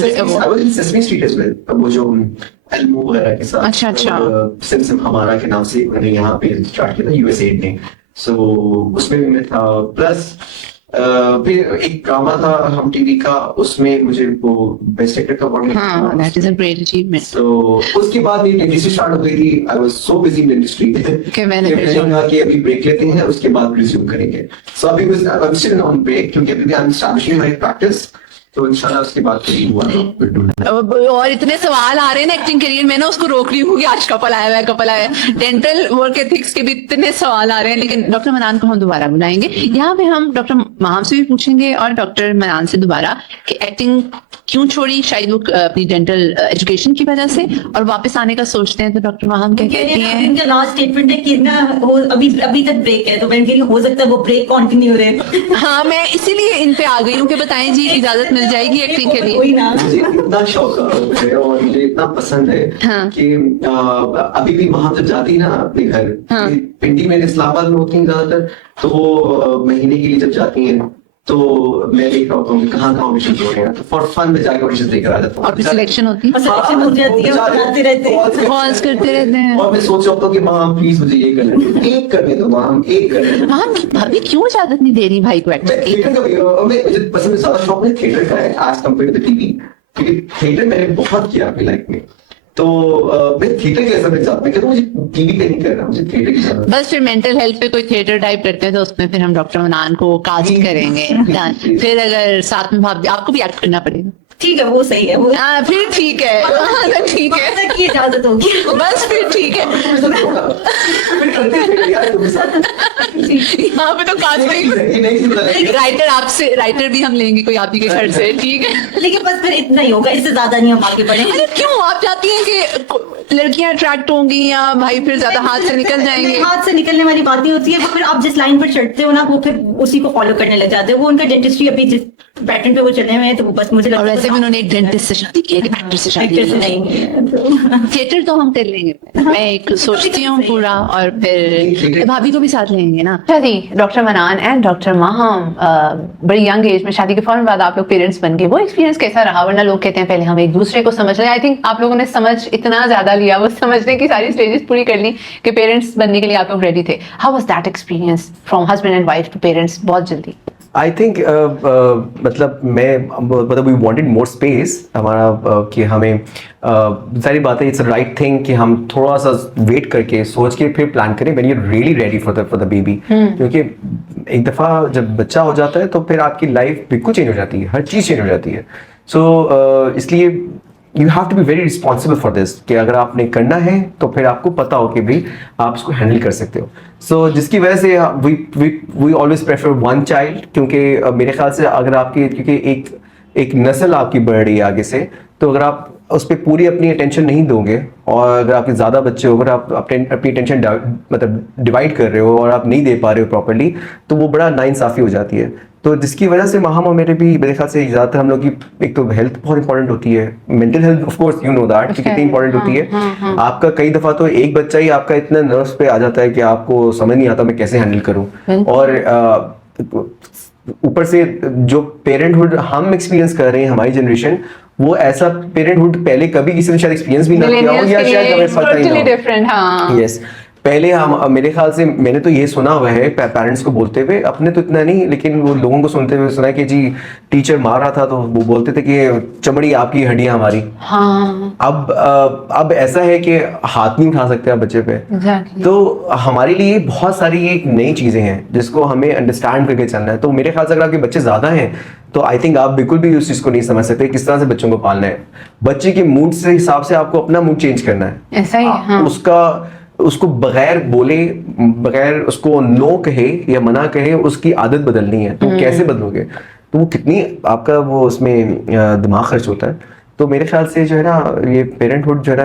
सेसमी स्ट्रीट एज़ वेल, वो जो एल्मो वगैरह के साथ। अच्छा। सिमसिम हमारा के नाम से उन्होंने यहाँ पे स्टार्ट किया था यूएसएड ने। सो उसमें भी मैं था। प्लस फिर एक ड्रामा था हम टीवी का, उसमें मुझे वो बेस्ट एक्टर का अवार्ड मिला। हाँ, that is a great achievement. So उसके बाद मेरी इंडस्ट्री स्टार्ट हो गई थी। I was so busy in industry कि मैंने कहा कि अभी ब्रेक लेते हैं, उसके बाद रिज्यूम करेंगे। So अभी I'm still on break क्योंकि अभी I'm establishing my practice। तो इंशाल्लाह उसके बाद फिर हुआ। और इतने सवाल आ रहे हैं ना एक्टिंग करियर में ना, उसको रोक रही हूँ कि आज कपल आया है। डेंटल वर्क एथिक्स के भी इतने सवाल आ रहे हैं, लेकिन डॉक्टर मनान को हम दोबारा बुलाएंगे। यहाँ पे हम डॉक्टर महाम से भी पूछेंगे और डॉक्टर मनान से दोबारा कि एक्टिंग क्यों छोड़ी, शायद वो अपनी डेंटल एजुकेशन की वजह से, और वापस आने का सोचते हैं। तो डॉक्टर महाम क्या कहती हैं? इनका लास्ट स्टेटमेंट है कि ना वो अभी तक ब्रेक है, तो मैं कह रही हूं हो सकता है वो ब्रेक कंटिन्यू रहे। हाँ मैं इसीलिए इन पे आ गई हूँ कि बताएं जी, इजाजत मिल जाएगी एक्टिंग के लिए? मुझे इतना शौक है और मुझे इतना पसंद है कि अभी भी वहां जब जाती ना अपने घर, पिंडी में इस्लामाबाद में होती है ज्यादातर, तो वो महीने के लिए जब जाती हैं तो मैं देख रहा होता हूँ कहाँ कहाँ ऑडिशन हो रहे हैं, तो फॉर फन में जाके ऑडिशन देकर आ जाता हूँ। और फिर सिलेक्शन होती है, और सिलेक्शन हो जाती है, और आते रहते हैं। कॉल्स करते रहते हैं। और मैं सोच रहा होता हूँ कि माँ प्लीज मुझे ये करने दो, एक करने दो माँ, हम एक करने दो। वहाँ भाभी क्यों इजाजत नहीं दे रही भाई को मैं थिएटर का मुझे पसंद ज्यादा शौक है थिएटर का है एज कम्पेयर टू टीवी, क्योंकि थिएटर मैंने बहुत किया अपनी लाइफ में। तो मैं थिएटर के ऐसा मैं चाहता हूँ कि मुझे टीवी पे नहीं करना, मुझे थिएटर की जरूरत है। बस फिर मेंटल हेल्थ पे कोई थिएटर टाइप करते हैं तो उसमें फिर हम डॉक्टर मनान को कास्ट करेंगे। Done। फिर अगर साथ में भाभी आपको भी एक्ट करना पड़ेगा। ठीक है, वो सही है, वो हाँ फिर ठीक है, हाँ, तो ठीक है, तक की इजाजत होगी। बस फिर ठीक है। फिर करते हैं फिर यार तुम्हें साथ। यहाँ पे तो कास्ट नहीं राइटर आपसे, राइटर भी हम लेंगे कोई आप ही के घर से, ठीक है। लेकिन बस फिर इतना ही होगा, इससे ज्यादा नहीं हम आगे बढ़ेंगे। अरे क्यों आप चाहती हैं कि लड़कियां अट्रैक्ट होंगी या भाई फिर ज्यादा हाथ से निकल जाएंगे? हाथ से निकलने वाली बात नहीं होती है, वो फिर आप जिस लाइन पर चढ़ते हो ना, वो फिर उसी को फॉलो करने लग जाते हो। वो उनका डेंटिस्ट्री अभी जिस पैटर्न पे वो चले हुए हैं, तो वो बस मुझे और लगता वैसे भी उन्होंने एक डेंटिस्ट से शादी की है, एक एक्टर से शादी एक्टर से की नहीं। थिएटर तो हम कर लेंगे, मैं एक सोचती हूँ पूरा, और फिर भाभी को भी साथ लेंगे ना। अच्छा जी, डॉक्टर मनान एंड डॉक्टर माहम बड़ी यंग एज में शादी के फौरन बाद आप लोग पेरेंट्स बन गए, वो एक्सपीरियंस कैसा रहा? वरना लोग कहते हैं पहले हम एक दूसरे को समझ लें। आई थिंक आप लोगों ने समझ इतना ज्यादा लिया, वो समझने की सारी स्टेजेस पूरी कर ली कि पेरेंट्स बनने के लिए आप लोग रेडी थे। How was that experience from husband and wife to parents बहुत जल्दी? आई थिंक मतलब मतलब वी वांटेड मोर स्पेस हमारा कि हमें सारी बातें इट्स राइट थिंग कि हम थोड़ा सा वेट करके सोच के फिर प्लान करें when you are really ready for the baby. क्योंकि एक दफ़ा जब बच्चा हो जाता है तो फिर आपकी लाइफ बिल्कुल चेंज हो जाती है, हर चीज़ चेंज हो जाती है। सो इसलिए you have to be very responsible for this कि अगर आपने करना है तो फिर आपको पता हो कि भाई आप इसको हैंडल कर सकते हो। सो जिसकी वजह से we always prefer one child, क्योंकि मेरे ख्याल से अगर आपकी क्योंकि एक नस्ल आपकी बढ़ रही है आगे से, तो अगर आप उस पर पूरी अपनी अटेंशन नहीं दोगे और अगर आपके ज़्यादा बच्चे हो, अगर आप अपनी अटेंशन मतलब डिवाइड कर रहे हो और आप नहीं दे पा रहे हो प्रॉपर्ली, तो वो बड़ा नाइंसाफ़ी हो जाती है। तो जिसकी वजह से माहम और मेरे भी मेरे ख्याल से ज़्यादातर हम लोग की एक तो हेल्थ बहुत इंपॉर्टेंट होती है, mental health of course you know that कि कितनी इंपॉर्टेंट होती है। आपका कई दफ़ा तो एक बच्चा ही आपका इतना नर्व्स पे आ जाता है कि आपको समझ नहीं आता मैं कैसे हैंडल करूँ। और ऊपर से जो पेरेंटहुड हम एक्सपीरियंस कर रहे हैं, हमारी जनरेशन, वो ऐसा पेरेंटहुड पहले कभी किसी ने शायद एक्सपीरियंस भी ना किया हो या शायद हमें पता ही ना हो। डिफरेंट, हाँ। यस, पहले हम मेरे ख्याल से मैंने तो ये सुना हुआ है पेरेंट्स को बोलते हुए, अपने तो इतना नहीं लेकिन वो लोगों को सुनते हुए सुना कि जी टीचर मार रहा था तो वो बोलते थे कि चमड़ी आपकी हड्डियां हमारी। हाँ, अब ऐसा है कि हाथ नहीं उठा सकते आप बच्चे पे। exactly. तो हमारे लिए बहुत सारी एक नई चीजें हैं जिसको हमें अंडरस्टैंड करके चलना है। तो मेरे ख्याल से अगर आपके बच्चे ज्यादा हैं तो आई थिंक आप बिल्कुल भी उस चीज को नहीं समझ सकते किस तरह से बच्चों को पालना है। बच्चे के मूड से हिसाब से आपको अपना मूड चेंज करना है। ऐसा ही, हाँ। उसको बगैर बोले, बगैर उसको नो कहे या मना कहे उसकी आदत बदलनी है। तो कैसे बदलोगे? तो वो कितनी आपका वो उसमें दिमाग खर्च होता है। तो मेरे ख्याल से जो है ना, ये पेरेंटहुड जो है ना,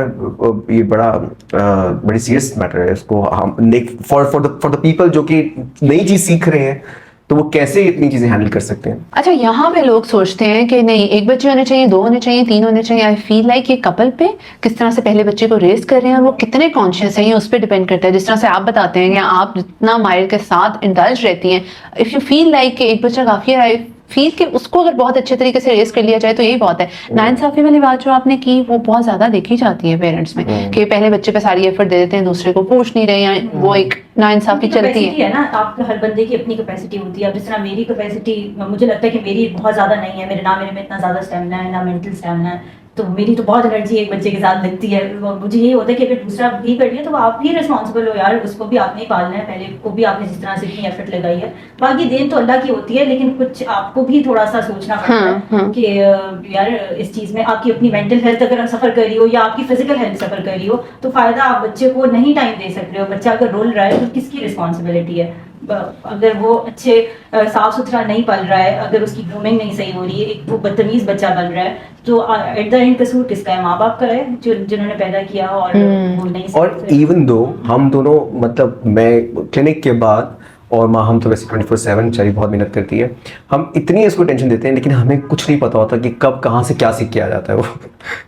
ये बड़ी सीरियस मैटर है। इसको हम फॉर द पीपल जो कि नई चीज सीख रहे हैं, तो वो कैसे इतनी चीजें हैंडल कर सकते हैं। अच्छा, यहाँ पे लोग सोचते हैं कि नहीं, एक बच्चे होने चाहिए, 2 होने चाहिए, 3 होने चाहिए। आई फील लाइक ये कपल पे किस तरह से पहले बच्चे को रेज कर रहे हैं और वो कितने कॉन्शियस हैं, ये उस पर डिपेंड करता है। जिस तरह से आप बताते हैं या आप जितना माहिर के साथ इंडल्ज रहती हैं, इफ यू फील लाइक कि एक बच्चा काफी है, आई फील कि उसको अगर बहुत अच्छे तरीके से रेस कर लिया जाए तो यही बहुत है। नाइंसाफी वाली बात जो आपने की वो बहुत ज्यादा देखी जाती है पेरेंट्स में, कि पहले बच्चे पे सारी एफर्ट दे देते हैं, दूसरे को पूछ नहीं रहे, या वो एक नाइंसाफी चलती है ना। आप हर बंदे की अपनी कैपेसिटी होती है। अब जिस तरह मेरी कैपेसिटी, मुझे लगता है कि मेरी बहुत ज्यादा नहीं है, मेरे में इतना ज्यादा स्टेमिना है ना मेंटल स्टेमिना है, तो मेरी तो बहुत एनर्जी एक बच्चे के साथ लगती है। मुझे यही होता है कि अगर दूसरा भी कर लिया तो आप भी रिस्पॉन्सिबल हो यार, उसको भी आपने ही पालना है, पहले को भी आपने जिस तरह से इतनी एफर्ट लगाई है। बाकी देन तो अल्लाह की होती है, लेकिन कुछ आपको भी थोड़ा सा सोचना पड़ता है कि यार इस चीज में आपकी अपनी मेंटल हेल्थ अगर सफर कर रही हो या आपकी फिजिकल हेल्थ सफर कर रही हो, तो फायदा आप बच्चे को नहीं टाइम दे सकते हो। बच्चा अगर रोल रहा है तो किसकी रिस्पॉन्सिबिलिटी है? अगर वो अच्छे साफ सुथरा नहीं पल रहा है, अगर उसकी ग्रूमिंग नहीं सही हो रही है, एक वो बदतमीज बच्चा बन रहा है, तो एट द एंड कसूर किसका है? माँ बाप का है जिन्होंने पैदा किया और वो नहीं। और इवन दो हम दोनों, मतलब मैं क्लिनिक के बाद और माँ, हम तो वैसे 24/7 बेचारी बहुत मेहनत करती है, हम इतनी इसको टेंशन देते हैं लेकिन हमें कुछ नहीं पता होता कि कब कहाँ से क्या सीख के आ जाता है वो।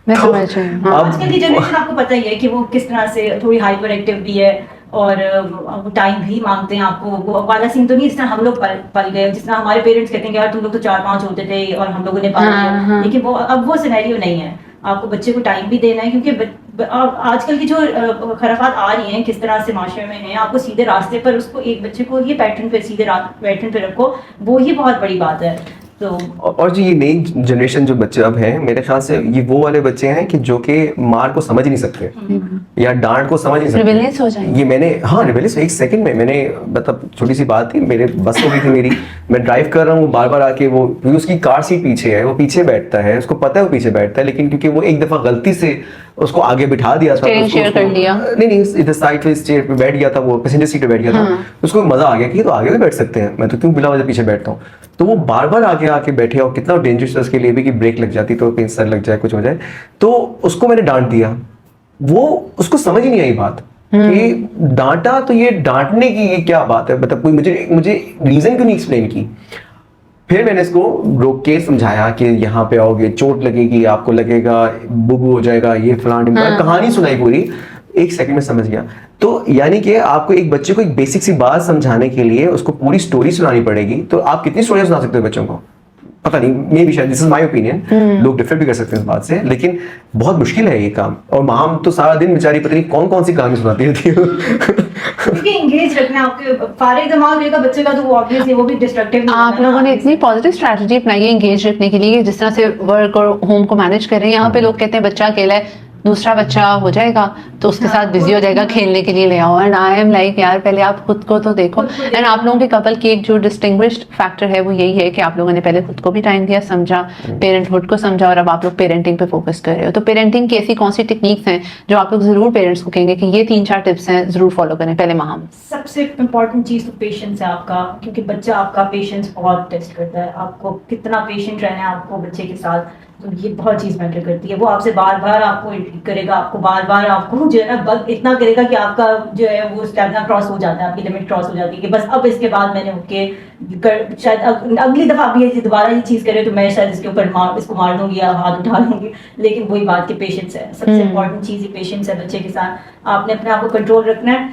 मैं समझ रही हूँ। आजकल की जनरेशन आपको पता ही है कि वो किस तरह से थोड़ी हाइपर एक्टिव भी है, और वो टाइम भी मांगते हैं आपको। वो वाला सीन तो नहीं जिस तरह हम लोग पल गए, जिस तरह हमारे पेरेंट्स कहते हैं कि यार तुम लोग तो 4-5 होते थे और हम लोगों ने पाल लिया, लेकिन वो अब वो सिनेरियो नहीं है। आपको बच्चे को टाइम भी देना है, क्योंकि आजकल की जो खराफात आ रही हैं किस तरह से माशरे में हैं, आपको सीधे रास्ते पर उसको एक बच्चे को ये पैटर्न पे सीधे पैटर्न पे रखो, वो ही बहुत बड़ी बात है। तो और जो ये नई जनरेशन जो बच्चे अब हैं, मेरे ख्याल से ये वो वाले बच्चे हैं कि जो कि मार को समझ नहीं सकते या डांट को समझ नहीं सकते, रिबेलियस हो जाएंगे। ये मैंने रिबेलियस एक सेकंड में मैंने मतलब छोटी सी बात थी, मेरे बस हो गई थी मेरी, मैं ड्राइव कर रहा हूँ, बार बार आके वो, क्योंकि उसकी कार सीट पीछे है, वो पीछे बैठता है, उसको पता है वो पीछे बैठता है, लेकिन क्योंकि वो एक दफा गलती से उसको आगे बिठा दिया था, Steering share कर लिया। नहीं इधर साइड पे चेयर पे बैठ गया था, वो पैसेंजर सीट पे बैठ गया था, उसको मजा आ गया कि तो आगे भी बैठ सकते हैं, मैं तो क्यों बिना वजह पीछे बैठता हूँ। तो वो बार बार आगे आके बैठे, और कितना डेंजरस है उसके लिए भी कि ब्रेक लग जाती तो कहीं सर लग जाए, कुछ हो जाए। तो उसको मैंने डांट दिया, वो उसको समझ ही नहीं आई बात कि डांटा तो ये डांटने की ये क्या बात है, मतलब कोई मुझे रीजन क्यों नहीं एक्सप्लेन की। फिर मैंने इसको रोक के समझाया कि यहाँ पे आओगे चोट लगेगी, आपको लगेगा बुबू हो जाएगा, ये फलान कहानी सुनाई पूरी, एक सेकंड में समझ गया। तो यानी कि आपको एक बच्चे को एक बेसिक सी बात समझाने के लिए उसको पूरी स्टोरी सुनानी पड़ेगी। तो आप कितनी स्टोरी सुना सकते हो बच्चों को, पता नहीं, मे बी शायद, दिस इज माय ओपिनियन, लोग डिफर भी कर सकते हैं इस बात से, लेकिन बहुत मुश्किल है ये काम। और माम तो सारा दिन बेचारी पता नहीं कौन सी कहानी सुनाती रहती है क्योंकि एंगेज रखना, आपके फारिग दिमाग रहेगा बच्चे का तो वो ऑब्वियसली वो भी डिस्ट्रक्टिव। आप लोगों ने इतनी पॉजिटिव स्ट्रैटेजी अपनाई है एंगेज रखने के लिए, जिस तरह से वर्क और होम को मैनेज कर रहे हैं। यहाँ पे लोग कहते हैं बच्चा अकेला है, दूसरा बच्चा हो जाएगा तो उसके साथ बिजी हो जाएगा, खेलने के लिए ले आओ। एंड आई एम लाइक यार पहले आप खुद को तो देखो। एंड आप लोगों के कपल की एक जो डिस्टिंग्विश्ड फैक्टर है वो यही है कि आप लोगों ने पहले खुद को भी टाइम दिया, समझा, पेरेंटहुड को समझा, और अब आप लोग पेरेंटिंग पे फोकस कर रहे हो। तो पेरेंटिंग की ऐसी कौन सी टेक्निक्स हैं जो आप लोग जरूर पेरेंट्स को कहेंगे कि ये 3-4 टिप्स हैं, जरूर फॉलो करें? पहले माहम, सबसे इम्पोर्टेंट चीज तो पेशेंस है आपका, क्योंकि बच्चा आपका पेशेंस बहुत टेस्ट करता है। आपको कितना पेशेंट रहना है आपको बच्चे के साथ, तो ये बहुत चीज मैटर करती है। वो आपसे बार बार आपको करेगा, आपको बार बार आपको जो है ना बग इतना करेगा कि आपका जो है वो स्टैमिना क्रॉस हो जाता है, आपकी लिमिट क्रॉस हो जाती है कि बस अब इसके बाद मैंने उठके शायद अगली दफा आप ये दोबारा ये चीज करे तो मैं शायद इसके ऊपर इसको मार दूंगी या हाथ उठा लूंगी। लेकिन वही बात की पेशेंस है, सबसे इम्पोर्टेंट चीज ही पेशेंस है बच्चे के साथ। आपने अपने आप को कंट्रोल रखना है,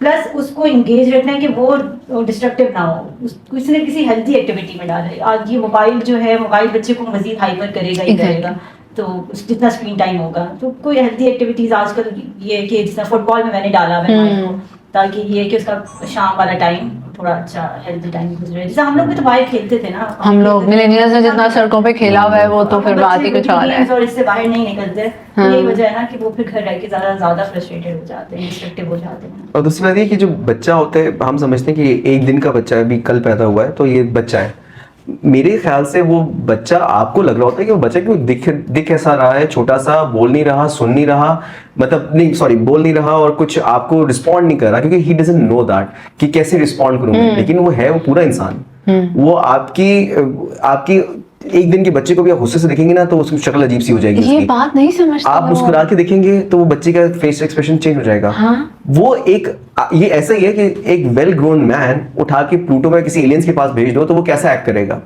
प्लस उसको इंगेज रखना है कि वो डिस्ट्रक्टिव ना हो, किसी न किसी हेल्थी एक्टिविटी में डाले। आज ये मोबाइल जो है, मोबाइल बच्चे को मजीद हाइपर करेगा ही करेगा, तो जितना स्क्रीन टाइम होगा तो कोई हेल्थी एक्टिविटीज आजकल ये कि जैसे फुटबॉल में मैंने डाला है ताकि ये कि उसका शाम वाला टाइम थोड़ा अच्छा हेल्थी टाइम गुजरे। जैसे हम लोग भी तो बाहर खेलते थे ना, हम लोग मिलेनियल्स ने जितना सड़कों पे खेला हुआ है वो तो फिर बात ही कुछ और है। और इससे बाहर नहीं निकलते, यही वजह है ना कि वो फिर घर रह के ज्यादा फ्रस्ट्रेटेड हो जाते हैं, डिस्ट्रक्टिव हो जाते हैं। और दूसरी बात ये कि जो बच्चा होता है, हम समझते हैं कि एक दिन का बच्चा है, अभी कल पैदा हुआ है तो ये बच्चा है। मेरे ख्याल से वो बच्चा, आपको लग रहा होता है कि वो बच्चा क्यों दिख ऐसा रहा है, छोटा सा, बोल नहीं रहा, सुन नहीं रहा, मतलब नहीं सॉरी बोल नहीं रहा और कुछ आपको रिस्पॉन्ड नहीं कर रहा, क्योंकि ही डजंट नो दैट कि कैसे रिस्पॉन्ड करूंगा। लेकिन वो है, वो पूरा इंसान, वो आपकी एक दिन के बच्चे को भी आप गुस्से से देखेंगे ना तो उसकी शक्ल अजीब सी हो जाएगी। ये बात नहीं समझते आप मुस्कुरा के देखेंगे तो वो बच्चे का फेस एक्सप्रेशन चेंज हो जाएगा। वो ये ऐसा ही है कि एक वेल ग्रोन मैन उठा के प्लूटो में किसी एलियंस के पास भेज दो तो वो कैसा एक्ट करेगा,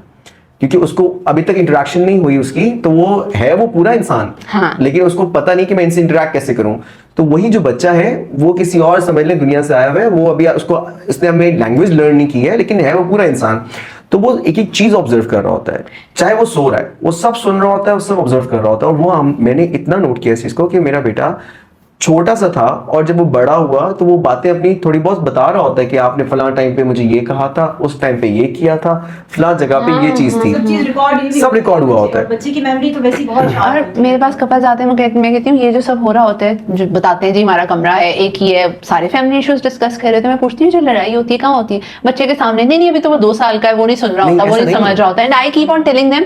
क्योंकि उसको अभी तक इंटरेक्शन नहीं हुई उसकी, तो वो पूरा इंसान, लेकिन उसको पता नहीं कि मैं इनसे इंटरेक्ट कैसे करूं। तो वही जो बच्चा है वो किसी और समझ लें दुनिया से आया हुआ है, वो अभी इसने हमें लैंग्वेज लर्न नहीं की है, लेकिन है वो पूरा इंसान। तो वो एक एक चीज ऑब्जर्व कर रहा होता है, चाहे वो सो रहा है, वो सब सुन रहा होता है, वो सब ऑब्जर्व कर रहा होता है। और वो मैंने इतना नोट किया इस चीज को कि मेरा बेटा छोटा सा था और जब वो बड़ा हुआ तो वो बातें अपनी थोड़ी बहुत बता रहा होता है कि आपने फलां टाइम पे मुझे ये कहा था, उस टाइम पे ये किया था, फलां जगह पे ये चीज थी, सब रिकॉर्ड हुआ होता है। बच्चे की मेमोरी तो वैसी बहुत। और मेरे पास कपल्स आते हैं, मैं कहती हूँ ये जो सब हो रहा होता है, जो बताते हैं जी हमारा कमरा है, एक ही है, सारे फैमिली इश्यूज डिस्कस कर रहे थे। मैं पूछती हूँ जो लड़ाई होती है कहाँ होती है? बच्चे के सामने। नहीं अभी तो वो 2 साल का है, वो नहीं सुन रहा होता, वो नहीं समझ रहा होता। And I keep on telling them,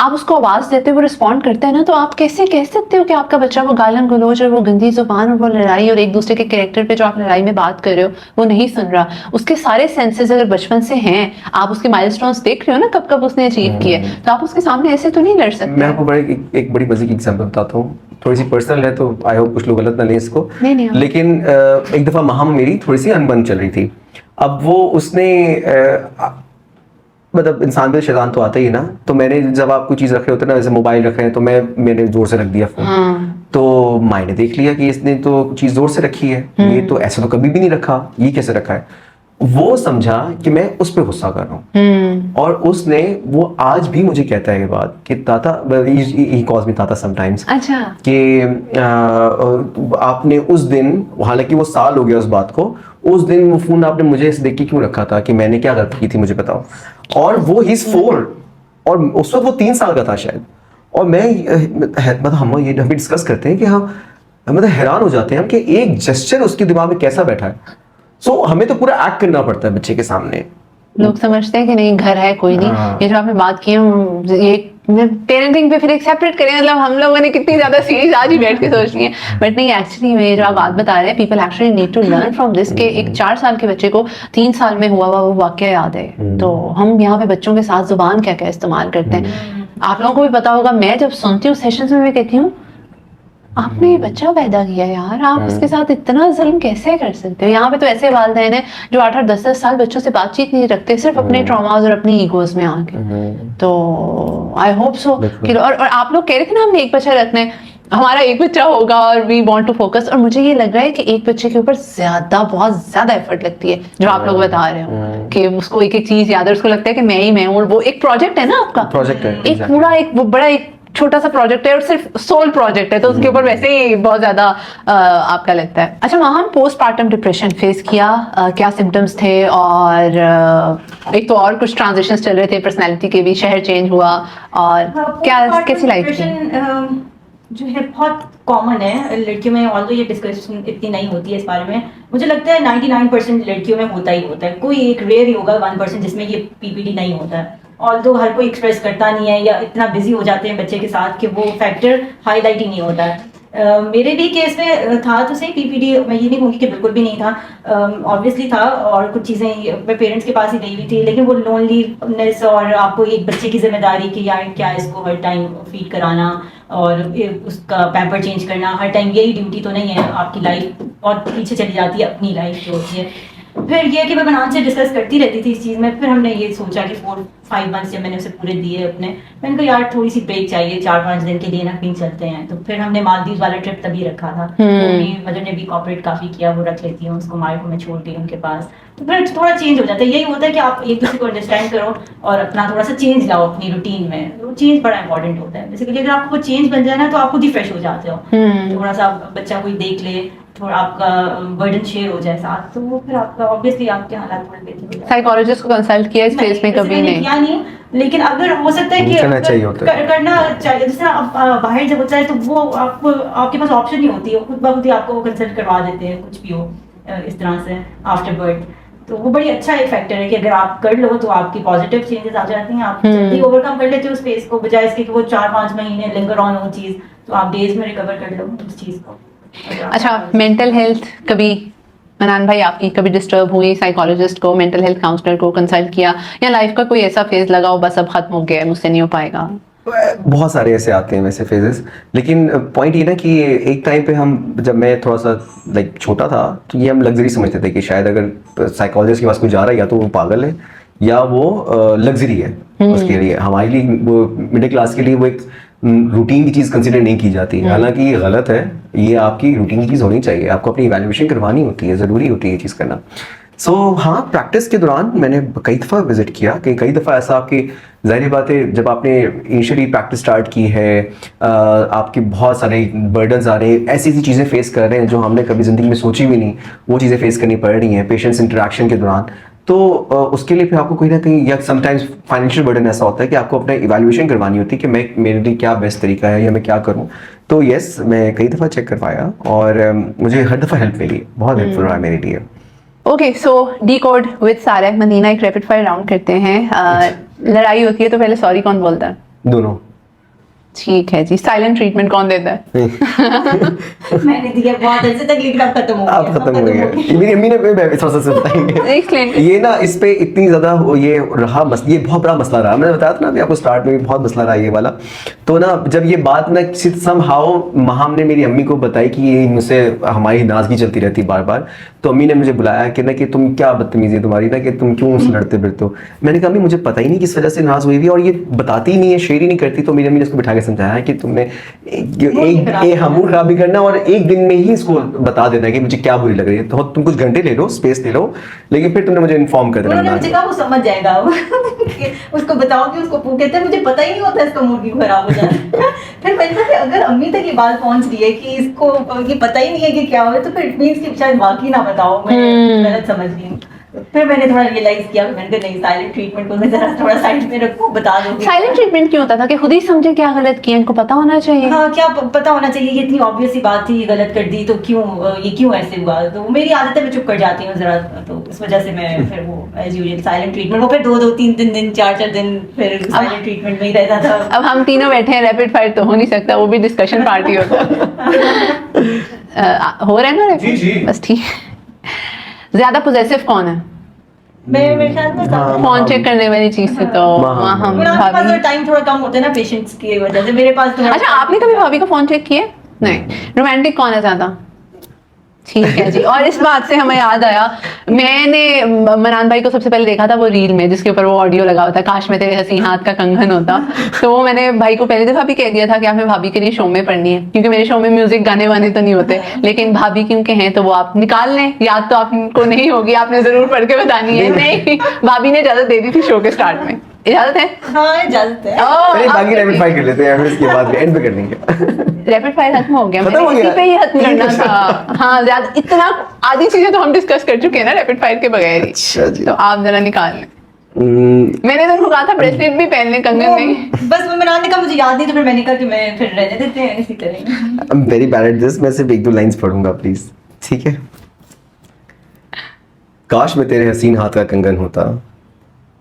आप उसको आवाज देते हो, वो रिस्पॉन्ड करता है ना, तो आप कैसे कह सकते हो कि आपका बच्चा वो गालन गलोच और वो गंदी जुबान और वो लड़ाई और एक दूसरे के कैरेक्टर पे जो आप लड़ाई में बात कर रहे हो वो नहीं सुन रहा? उसके सारे सेंसेस अगर बचपन से हैं, आप उसके माइलस्टोन्स देख रहे हो ना कब उसने अचीव किए, तो आप उसके सामने ऐसे तो नहीं लड़ सकते। मैं आपको एक बड़ी मजे की एग्जांपल बताता हूँ, थोड़ी सी पर्सनल है तो आई होप कुछ लोग गलत ना लें इसको। नहीं। लेकिन एक दफा माहम मेरी थोड़ी सी अनबन चल रही थी। अब वो उसने मतलब इंसान पे शैतान तो आता ही है ना, तो मैंने जब आप कोई चीज रख रहे होते ना, जैसे मोबाइल रख रहे हैं, तो मैंने जोर से रख दिया फोन। तो माँ ने देख लिया कि इसने तो चीज़ जोर से रखी है, ये तो ऐसा तो कभी भी नहीं रखा, ये कैसे रखा है। वो समझा कि मैं उस पर गुस्सा कर रहा हूँ, और उसने वो आज भी मुझे कहता है ये बात कि ताता, ही कॉल्स मी ताता समटाइम्स, अच्छा कि आपने उस दिन, हालांकि वो साल हो गया उस बात को, उस दिन वो फोन आपने मुझे ऐसे देख के क्यों रखा था, कि मैंने क्या गलती की थी मुझे बताओ। और वो ही 4, और उस वक्त वो 3 साल का था शायद, और मैं मतलब हम ये अभी डिस्कस करते हैं कि हम मतलब हैरान हो जाते हैं हम कि एक जेस्चर उसके दिमाग में कैसा बैठा है। सो हमें तो पूरा एक्ट करना पड़ता है बच्चे के सामने। लोग समझते हैं कि नहीं घर है कोई नहीं। हाँ। ये जो आपने बात की ये पेरेंटिंग पे फिर एक सेपरेट करें, मतलब हम लोगों ने कितनी ज्यादा सीरीज आज ही बैठ के सोच ली है, बट नहीं एक्चुअली ये जो आप बात बता रहे हैं, people actually need to learn from this कि एक 4 साल के बच्चे को 3 साल में हुआ वो वाकया याद है, तो हम यहाँ पे बच्चों के साथ जुबान क्या क्या इस्तेमाल करते हैं। आप लोगों को भी पता होगा, मैं जब सुनती हूँ सेशंस में मैं कहती हूँ आपने ये बच्चा पैदा किया यार, आप इसके साथ इतना जुल्म कैसे कर सकते हो। यहाँ पे तो ऐसे वालिदैन हैं जो 8-8 10-10 साल बच्चों से बातचीत नहीं रखते, सिर्फ अपने ट्रॉमास और अपनी ईगोज में आके। तो आई होप सो कि और आप लोग कह रहे थे ना हमने एक बच्चा रखना है, हमारा एक बच्चा होगा और वी वांट टू फोकस, और मुझे ये लग रहा है कि एक बच्चे के ऊपर बहुत ज्यादा एफर्ट लगती है, जो आप लोग बता रहे हो कि उसको एक एक चीज याद है, उसको लगता है कि मैं ही मैं हूँ। वो एक प्रोजेक्ट है ना आपका, प्रोजेक्ट है, एक पूरा एक वो बड़ा एक छोटा सा प्रोजेक्ट है और सिर्फ सोल प्रोजेक्ट है, तो उसके ऊपर वैसे ही बहुत ज्यादा आपका लगता है। अच्छा वहाँ हम पोस्टपार्टम डिप्रेशन फेस किया, क्या सिम्टम्स थे, और एक तो और कुछ ट्रांजिशंस चल रहे थे, पर्सनैलिटी के भी, शहर चेंज हुआ, और क्या कैसी लाइफ थी? जो है बहुत कॉमन है लड़कियों में, ऑल्दो ये डिस्कशन इतनी नहीं होती है इस बारे में। मुझे लगता है 99% लड़कियों में होता ही होता है, कोई एक रेयर ही होगा 1% जिसमें ये पीपीडी नहीं होता है। ऑल्दो हर कोई एक्सप्रेस करता नहीं है, या इतना बिजी हो जाते हैं बच्चे के साथ कि वो फैक्टर हाईलाइट ही नहीं होता है। मेरे भी केस में था तो सही पीपीडी, मैं ये नहीं कहूँगी कि बिल्कुल भी नहीं था, ऑब्वियसली था, और कुछ चीज़ें मैं पेरेंट्स के पास ही गई हुई थी, लेकिन वो लोनलीनेस और आपको एक बच्चे की जिम्मेदारी कि यार क्या इसको हर टाइम फीड कराना और उसका पैम्पर चेंज करना, हर टाइम यही ड्यूटी तो नहीं है, आपकी लाइफ बहुत पीछे चली जाती है अपनी लाइफ जो होती है। फिर ये कि मैं बनान से डिस्कस करती रहती थी इस चीज़ में। फिर हमने ये सोचा कि 4-5 मंथ्स जब मैंने उसे पूरे दिए अपने, मैंने कहा यार थोड़ी सी ब्रेक चाहिए, 4-5 दिन के लिए ना कहीं चलते हैं। तो फिर हमने मालदीव वाला ट्रिप तभी रखा था, मेरी मदर ने भी कॉपरेट काफ़ी किया, वो रख लेती हूँ उसको, माँ को मैं छोड़ दी उनके पास। तो फिर थोड़ा चेंज हो जाता है, यही होता है कि आप एक दूसरे को अंडरस्टैंड करो और अपना थोड़ा सा चेंज लाओ अपनी रूटीन में। वो चेंज बड़ा इंपॉर्टेंट होता है, बेसिकली अगर आपको वो चेंज बन जाए ना तो आप खुद ही फ्रेश हो जाते हो। थोड़ा सा बच्चा कोई देख ले, थोड़ा आपका बर्डन शेयर हो जाए साथ, तो वो फिर आपका ऑब्वियसली आपके हालात थोड़े बेहतर हो जाते हैं। साइकोलॉजिस्ट को कंसल्ट किया इस फेज में? कभी नहीं किया नहीं, लेकिन अगर हो सकता है कि करना चाहिए होता है। करना चाहिए। जैसे आप बाहर जब होता है तो वो आपको, आपके पास ऑप्शन नहीं होती है, खुद ब खुद ही आपको कंसल्ट करवा देते हैं कुछ भी हो इस तरह से आफ्टर बर्थ। तो वो बड़ी अच्छा एक फैक्टर है कि अगर आप कर लो तो आपकी पॉजिटिव चेंजेस आ जाती हैं, आप जल्दी ओवरकम कर लेते हो उस फेज को, बजाय इसके कि वो 4-5 महीने लिंगर ऑन हो चीज़, तो आप डेज में रिकवर कर लो उस चीज़ को। अच्छा मेंटल हेल्थ कभी मनान भाई आपकी कभी डिस्टर्ब हुई, साइकोलॉजिस्ट को, मेंटल हेल्थ काउंसलर को कंसल्ट किया, या लाइफ का कोई ऐसा फेज लगा हो बस अब खत्म हो गया है, मुझसे नहीं हो पाएगा? बहुत सारे ऐसे आते हैं वैसे फेजेस, लेकिन पॉइंट ये ना कि एक टाइम पे हम, जब मैं थोड़ा सा लाइक छोटा था, तो ये हम लग्जरी समझते थे कि शायद अगर साइकोलॉजिस्ट के पास कोई जा रहा है या तो वो पागल है या वो लग्जरी है उसके लिए। हमारे लिए वो मिडिल क्लास के लिए वो एक रूटीन की चीज़ कंसिडर नहीं की जाती, हालांकि ये गलत है। ये आपकी रूटीन की चीज़ होनी चाहिए, आपको अपनी इवैल्यूएशन करवानी होती है, ज़रूरी होती है ये चीज़ करना। सो हाँ, प्रैक्टिस के दौरान मैंने कई दफ़ा विजिट किया कि कई दफ़ा ऐसा आपकी ज़ाहिर बात है जब आपने इनिशियली प्रैक्टिस स्टार्ट की है, आपके बहुत सारे बर्डन्स आ रहे हैं, ऐसी ऐसी चीज़ें फेस कर रहे हैं जो हमने कभी ज़िंदगी में सोची भी नहीं, वो चीज़ें फेस करनी पड़ रही हैं पेशेंट्स इंटरेक्शन के दौरान। तो उसके लिए फिर आपको कहीं ना कहीं, या समटाइम्स फाइनेंशियल बर्डन ऐसा होता है कि आपको अपना इवैल्यूएशन करवानी होती है कि मैं, मेरे लिए क्या बेस्ट तरीका है या मैं क्या करूं। तो यस, मैं कई दफ़ा चेक करवाया और मुझे हर दफ़ा हेल्प मिली, बहुत हेल्पफुल रहा मेरे लिए। ओके, सो डीकोड विद सारा मदीना एक रैपिड फायर राउंड करते हैं। लड़ाई होती है तो पहले सॉरी कौन बोलता है? दोनों। ठीक है जी। साइलेंट ट्रीटमेंट कौन देता है? मैंने दिया बहुत अच्छे तक, लेकिन अब खत्म हो गया। आप खत्म हो गया। मेरी अम्मी ने थोड़ा सा बताएंगे। Explain। ये ना इस पे इतनी ज्यादा ये रहा ये बहुत बड़ा मसला रहा। मैंने बताया था ना अभी आपको स्टार्ट में भी बहुत मसला रहा ये वाला। तो ना जब ये बात ना समहाउ महाम ने मेरी अम्मी को बताई कि ये मुझसे हमारी नाज़गी चलती रहती बार बार, तो अम्मी ने मुझे बुलाया कि ना कि तुम क्या बदतमीजी है तुम्हारी ना, कि तुम क्यों उससे लड़ते फिरते हो। मैंने कहा अम्मी मुझे पता ही नहीं किस वजह से नाज हुई हुई, और ये बताती ही नहीं है, शेयर ही नहीं करती। तो मेरी अम्मी ने उसको बिठा के समझाया है कि तुमने मूड खराब भी करना और एक दिन में ही इसको बता देना है कि मुझे क्या बुरी लग रही है, तो तुम कुछ घंटे ले लो, स्पेस ले लो, लेकिन फिर तुमने मुझे इन्फॉर्म कर उन्होंने देना। मुझे कहा वो समझ जाएगा उसको बताओ कि उसको कहते हैं मुझे पता ही नहीं होता इसका मूड क्यों खराब हो जाता है। फिर मैंने कहा कि अगर अम्मी तक ये बात पहुंच रही है कि इसको ये पता ही नहीं है कि क्या हो, तो फिर इट मींस कि शायद बाकी ना बताओ, मैं गलत समझ रही हूँ। फिर मैंने थोड़ा रियलाइज किया, मैंने कहा नहीं, साइलेंट ट्रीटमेंट को मैं जरा थोड़ा साइड में रखूं, बता दूंगी। साइलेंट ट्रीटमेंट क्यों होता था कि खुद ही समझे क्या गलत किया, इनको पता होना चाहिए। हाँ, क्या पता होना चाहिए, ये इतनी ऑब्वियस सी बात थी, ये गलत कर दी तो क्यों, ये क्यों ऐसे हुआ। तो मेरी आदत है मैं चुप कर जाती हूँ जरा, तो इस वजह से मैं फिर वो एज यूजुअल साइलेंट ट्रीटमेंट, वो फिर 2-2 3-3 दिन 4-4 दिन फिर साइलेंट ट्रीटमेंट में ही रहता था। अब हम तीनों बैठे हैं, रैपिड फायर तो हो नहीं सकता, वो भी डिस्कशन पार्टी होता है। हो रहा है ना जी, जी। बस ठीक है। ज्यादा पोजेसिव कौन है मेरे ख्याल में फोन चेक करने वाली चीज से? तो हम भाभी। टाइम थोड़ा कम होता है ना पेशेंट्स की वजह से, मेरे पास तो अच्छा, आपने कभी भाभी का फोन चेक किया? नहीं। रोमांटिक कौन है ज्यादा? ठीक है जी। और इस बात से हमें याद आया, मैंने मनान भाई को सबसे पहले देखा था वो रील में जिसके ऊपर वो ऑडियो लगा हुआ था, काश में तेरे हसीन हाथ का कंगन होता। तो वो मैंने भाई को पहले दफा भी कह दिया था कि आपने भाभी के लिए शो में पढ़नी है, क्योंकि मेरे शो में म्यूजिक गाने वाने तो नहीं होते, लेकिन भाभी क्योंकि हैं तो वो आप निकाल लें, याद तो आपको नहीं होगी, आपने जरूर पढ़ के बतानी है। नहीं, भाभी ने इजाजत दे दी थी शो के स्टार्ट में। इजाजत है? हाँ, इजाजत है। चलिए बाकी रैपिड फायर कर लेते हैं, फिर इसके बाद एंड पे कर लेंगे। रैपिड फायर खत्म हो गया, खत्म हो मैंने गया? इसी पे ही खत्म करना था। हाँ, ज्यादा इतना आधी चीजें तो हम डिस्कस कर चुके हैं ना रैपिड फायर के बगैर ही। अच्छा जी। तो आप जरा निकाल लें। मैंने तो उनको कहा था ब्रेसलेट भी पहन लें, कंगन नहीं। बस वो मनाने का मुझे याद नहीं, तो फिर मैंने कहा कि मैं फिर रहने देते हैं इसी तरह। I am very bad at this, मैं सिर्फ 1-2 लाइंस पढ़ूंगा प्लीज, ठीक है। काश में तेरे हसीन हाथ का कंगन होता,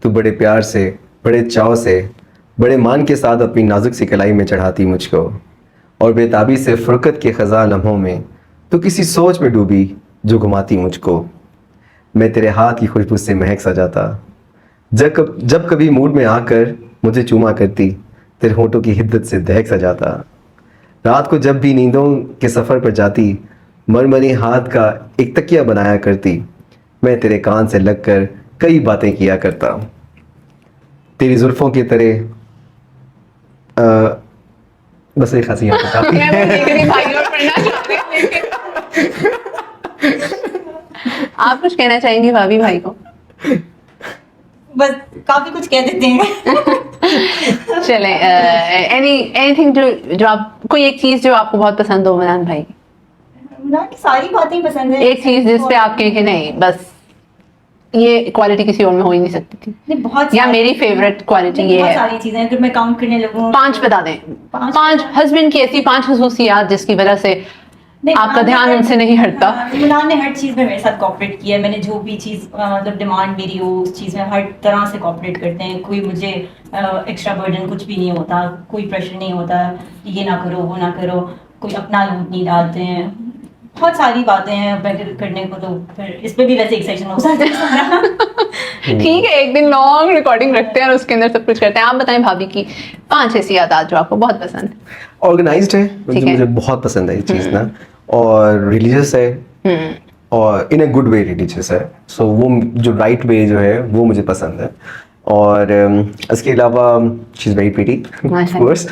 तू बड़े प्यार से, बड़े चाव से, बड़े मान के साथ अपनी नाजुक सी कलाई में चढ़ाती मुझको, और बेताबी से फुरकत के खज़ा लम्हों में तो किसी सोच में डूबी जो घुमाती मुझको। मैं तेरे हाथ की खुशबू से महक सा जाता, जब कभी मूड में आकर मुझे चूमा करती, तेरे होठों की हिद्दत से दहक सा जाता। रात को जब भी नींदों के सफ़र पर जाती, मरमरी हाथ का एक तकिया बनाया करती, मैं तेरे कान से लगकर कई बातें किया करता। तेरी जुल्फों की तरह बस एक हंसी यहाँ पे काफी मैं वो है। देख रही भाई और पढ़ना चाह रहे हैं, लेकिन आप कुछ कहना चाहेंगी भाभी भाई को? बस काफी कुछ कह देते हैं। चले, एनीथिंग जो आप, कोई एक चीज जो आपको बहुत पसंद हो मनान भाई की? ना कि सारी बातें पसंद है, एक चीज जिस पे आप कहें कि नहीं बस ये क्वालिटी किसी और में हो ही नहीं सकती थी, नहीं, बहुत या सारी- मेरी फेवरेट क्वालिटी नहीं, ये बहुत है? सारी चीजें अगर मैं काउंट करने लगूं 5 बता दें। 5 हस्बैंड की ऐसी 5 खसूसियात जिसकी वजह से नहीं, आपका मिलान ने ध्यान हर- उनसे नहीं हटता। मिलान ने हर चीज में मेरे साथ कोऑपरेट किया है। मैंने जो भी चीज मतलब डिमांड मेरी हो उस चीज में हर तरह से कोऑपरेट करते हैं। कोई मुझे एक्स्ट्रा बर्डन कुछ भी नहीं होता, कोई प्रेशर नहीं होता कि ये ना करो वो ना करो, कोई अपना लोड नहीं डालते हैं। बहुत सारी बातें हैं अगर करने को, तो फिर इस पे भी वैसे एक सेक्शन हो सकता है। ठीक है, एक दिन लॉन्ग रिकॉर्डिंग रखते हैं और उसके अंदर सब कुछ करते हैं। आप बताएं भाभी की 5 ऐसी आदत जो आपको बहुत पसंद है। ऑर्गेनाइज्ड है, ठीक है। मुझे बहुत पसंद है ये चीज़ ना, और रिलीजियस है, और इन अ गुड वे रिलीजियस है। सो वो जो राइट वे जो है वो मुझे पसंद है। और इसके अलावा she is very pretty of course.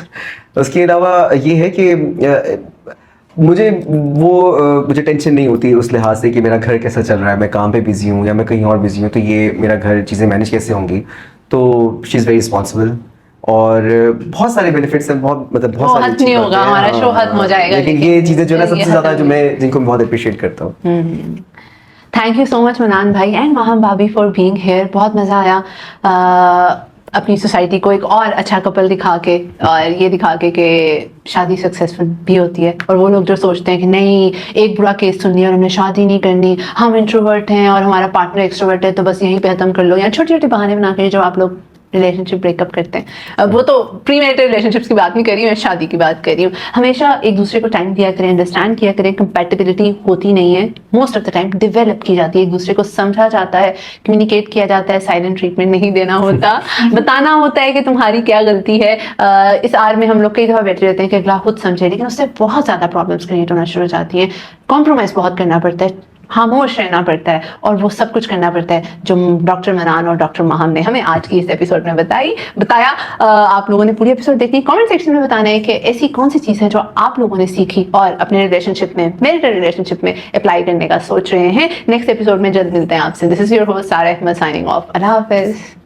उसके अलावा ये है कि मुझे टेंशन नहीं होती उस लिहाज से कि मेरा घर कैसा चल रहा है, मैं काम पे बिजी हूँ या मैं कहीं और बिजी हूँ, तो ये मेरा घर चीज़ें मैनेज कैसे होंगी। तो शी इज़ वेरी रिस्पॉन्सिबल, और बहुत सारे बेनिफिट्स हैं, बहुत मतलब बहुत वो सारी खत्म नहीं चीज़ें होगा, होती हैं। हमारा शो खत्म हो जाएगा, लेकिन लेकिन ये चीज़ें जो है ना ये सबसे ज़्यादा खत्म जो मैं जिनको मैं बहुत अप्रिशिएट करता हूँ। थैंक यू सो मच मनान भाई एंड माहम भाभी फॉर बीइंग हियर। बहुत मज़ा आया अपनी सोसाइटी को एक और अच्छा कपल दिखा के, और ये दिखा के कि शादी सक्सेसफुल भी होती है। और वो लोग जो सोचते हैं कि नहीं, एक बुरा केस सुन लिया और हमने शादी नहीं करनी, हम इंट्रोवर्ट हैं और हमारा पार्टनर एक्सट्रोवर्ट है तो बस यहीं पे खत्म कर लो, या छोटे छोटे बहाने बना के जो आप लोग रिलेशनशिप ब्रेकअप करते हैं। अब वो तो प्री मैरिटल रिलेशनशिप्स की बात नहीं कर रही हूँ, मैं शादी की बात कर रही हूँ। हमेशा एक दूसरे को टाइम दिया करें, अंडरस्टैंड किया करें। कंपैटिबिलिटी होती नहीं है, most of the time develop की जाती है, एक दूसरे को समझा जाता है, कम्युनिकेट किया जाता है। साइलेंट ट्रीटमेंट नहीं देना होता, बताना होता है कि तुम्हारी क्या गलती है। इस आर में हम लोग कई दफ़ा बैठे रहते हैं कि अगला खुद समझे, लेकिन उससे बहुत ज़्यादा प्रॉब्लम्स क्रिएट होना शुरू हो जाती हैं। कॉम्प्रोमाइज़ बहुत करना पड़ता है, खामोश रहना पड़ता है और वो सब कुछ करना पड़ता है जो डॉक्टर मनान और डॉक्टर महम ने हमें आज की इस एपिसोड में बताया। आप लोगों ने पूरी एपिसोड देखी, कमेंट सेक्शन में बताना है कि ऐसी कौन सी चीज़ है जो आप लोगों ने सीखी और अपने रिलेशनशिप में, मैरिटल रिलेशनशिप में अप्लाई करने का सोच रहे हैं। नेक्स्ट एपिसोड में जल्द मिलते हैं आपसे। दिस इज योर होस्ट सारा अहमद साइनिंग ऑफ। अल्लाह हाफिज़।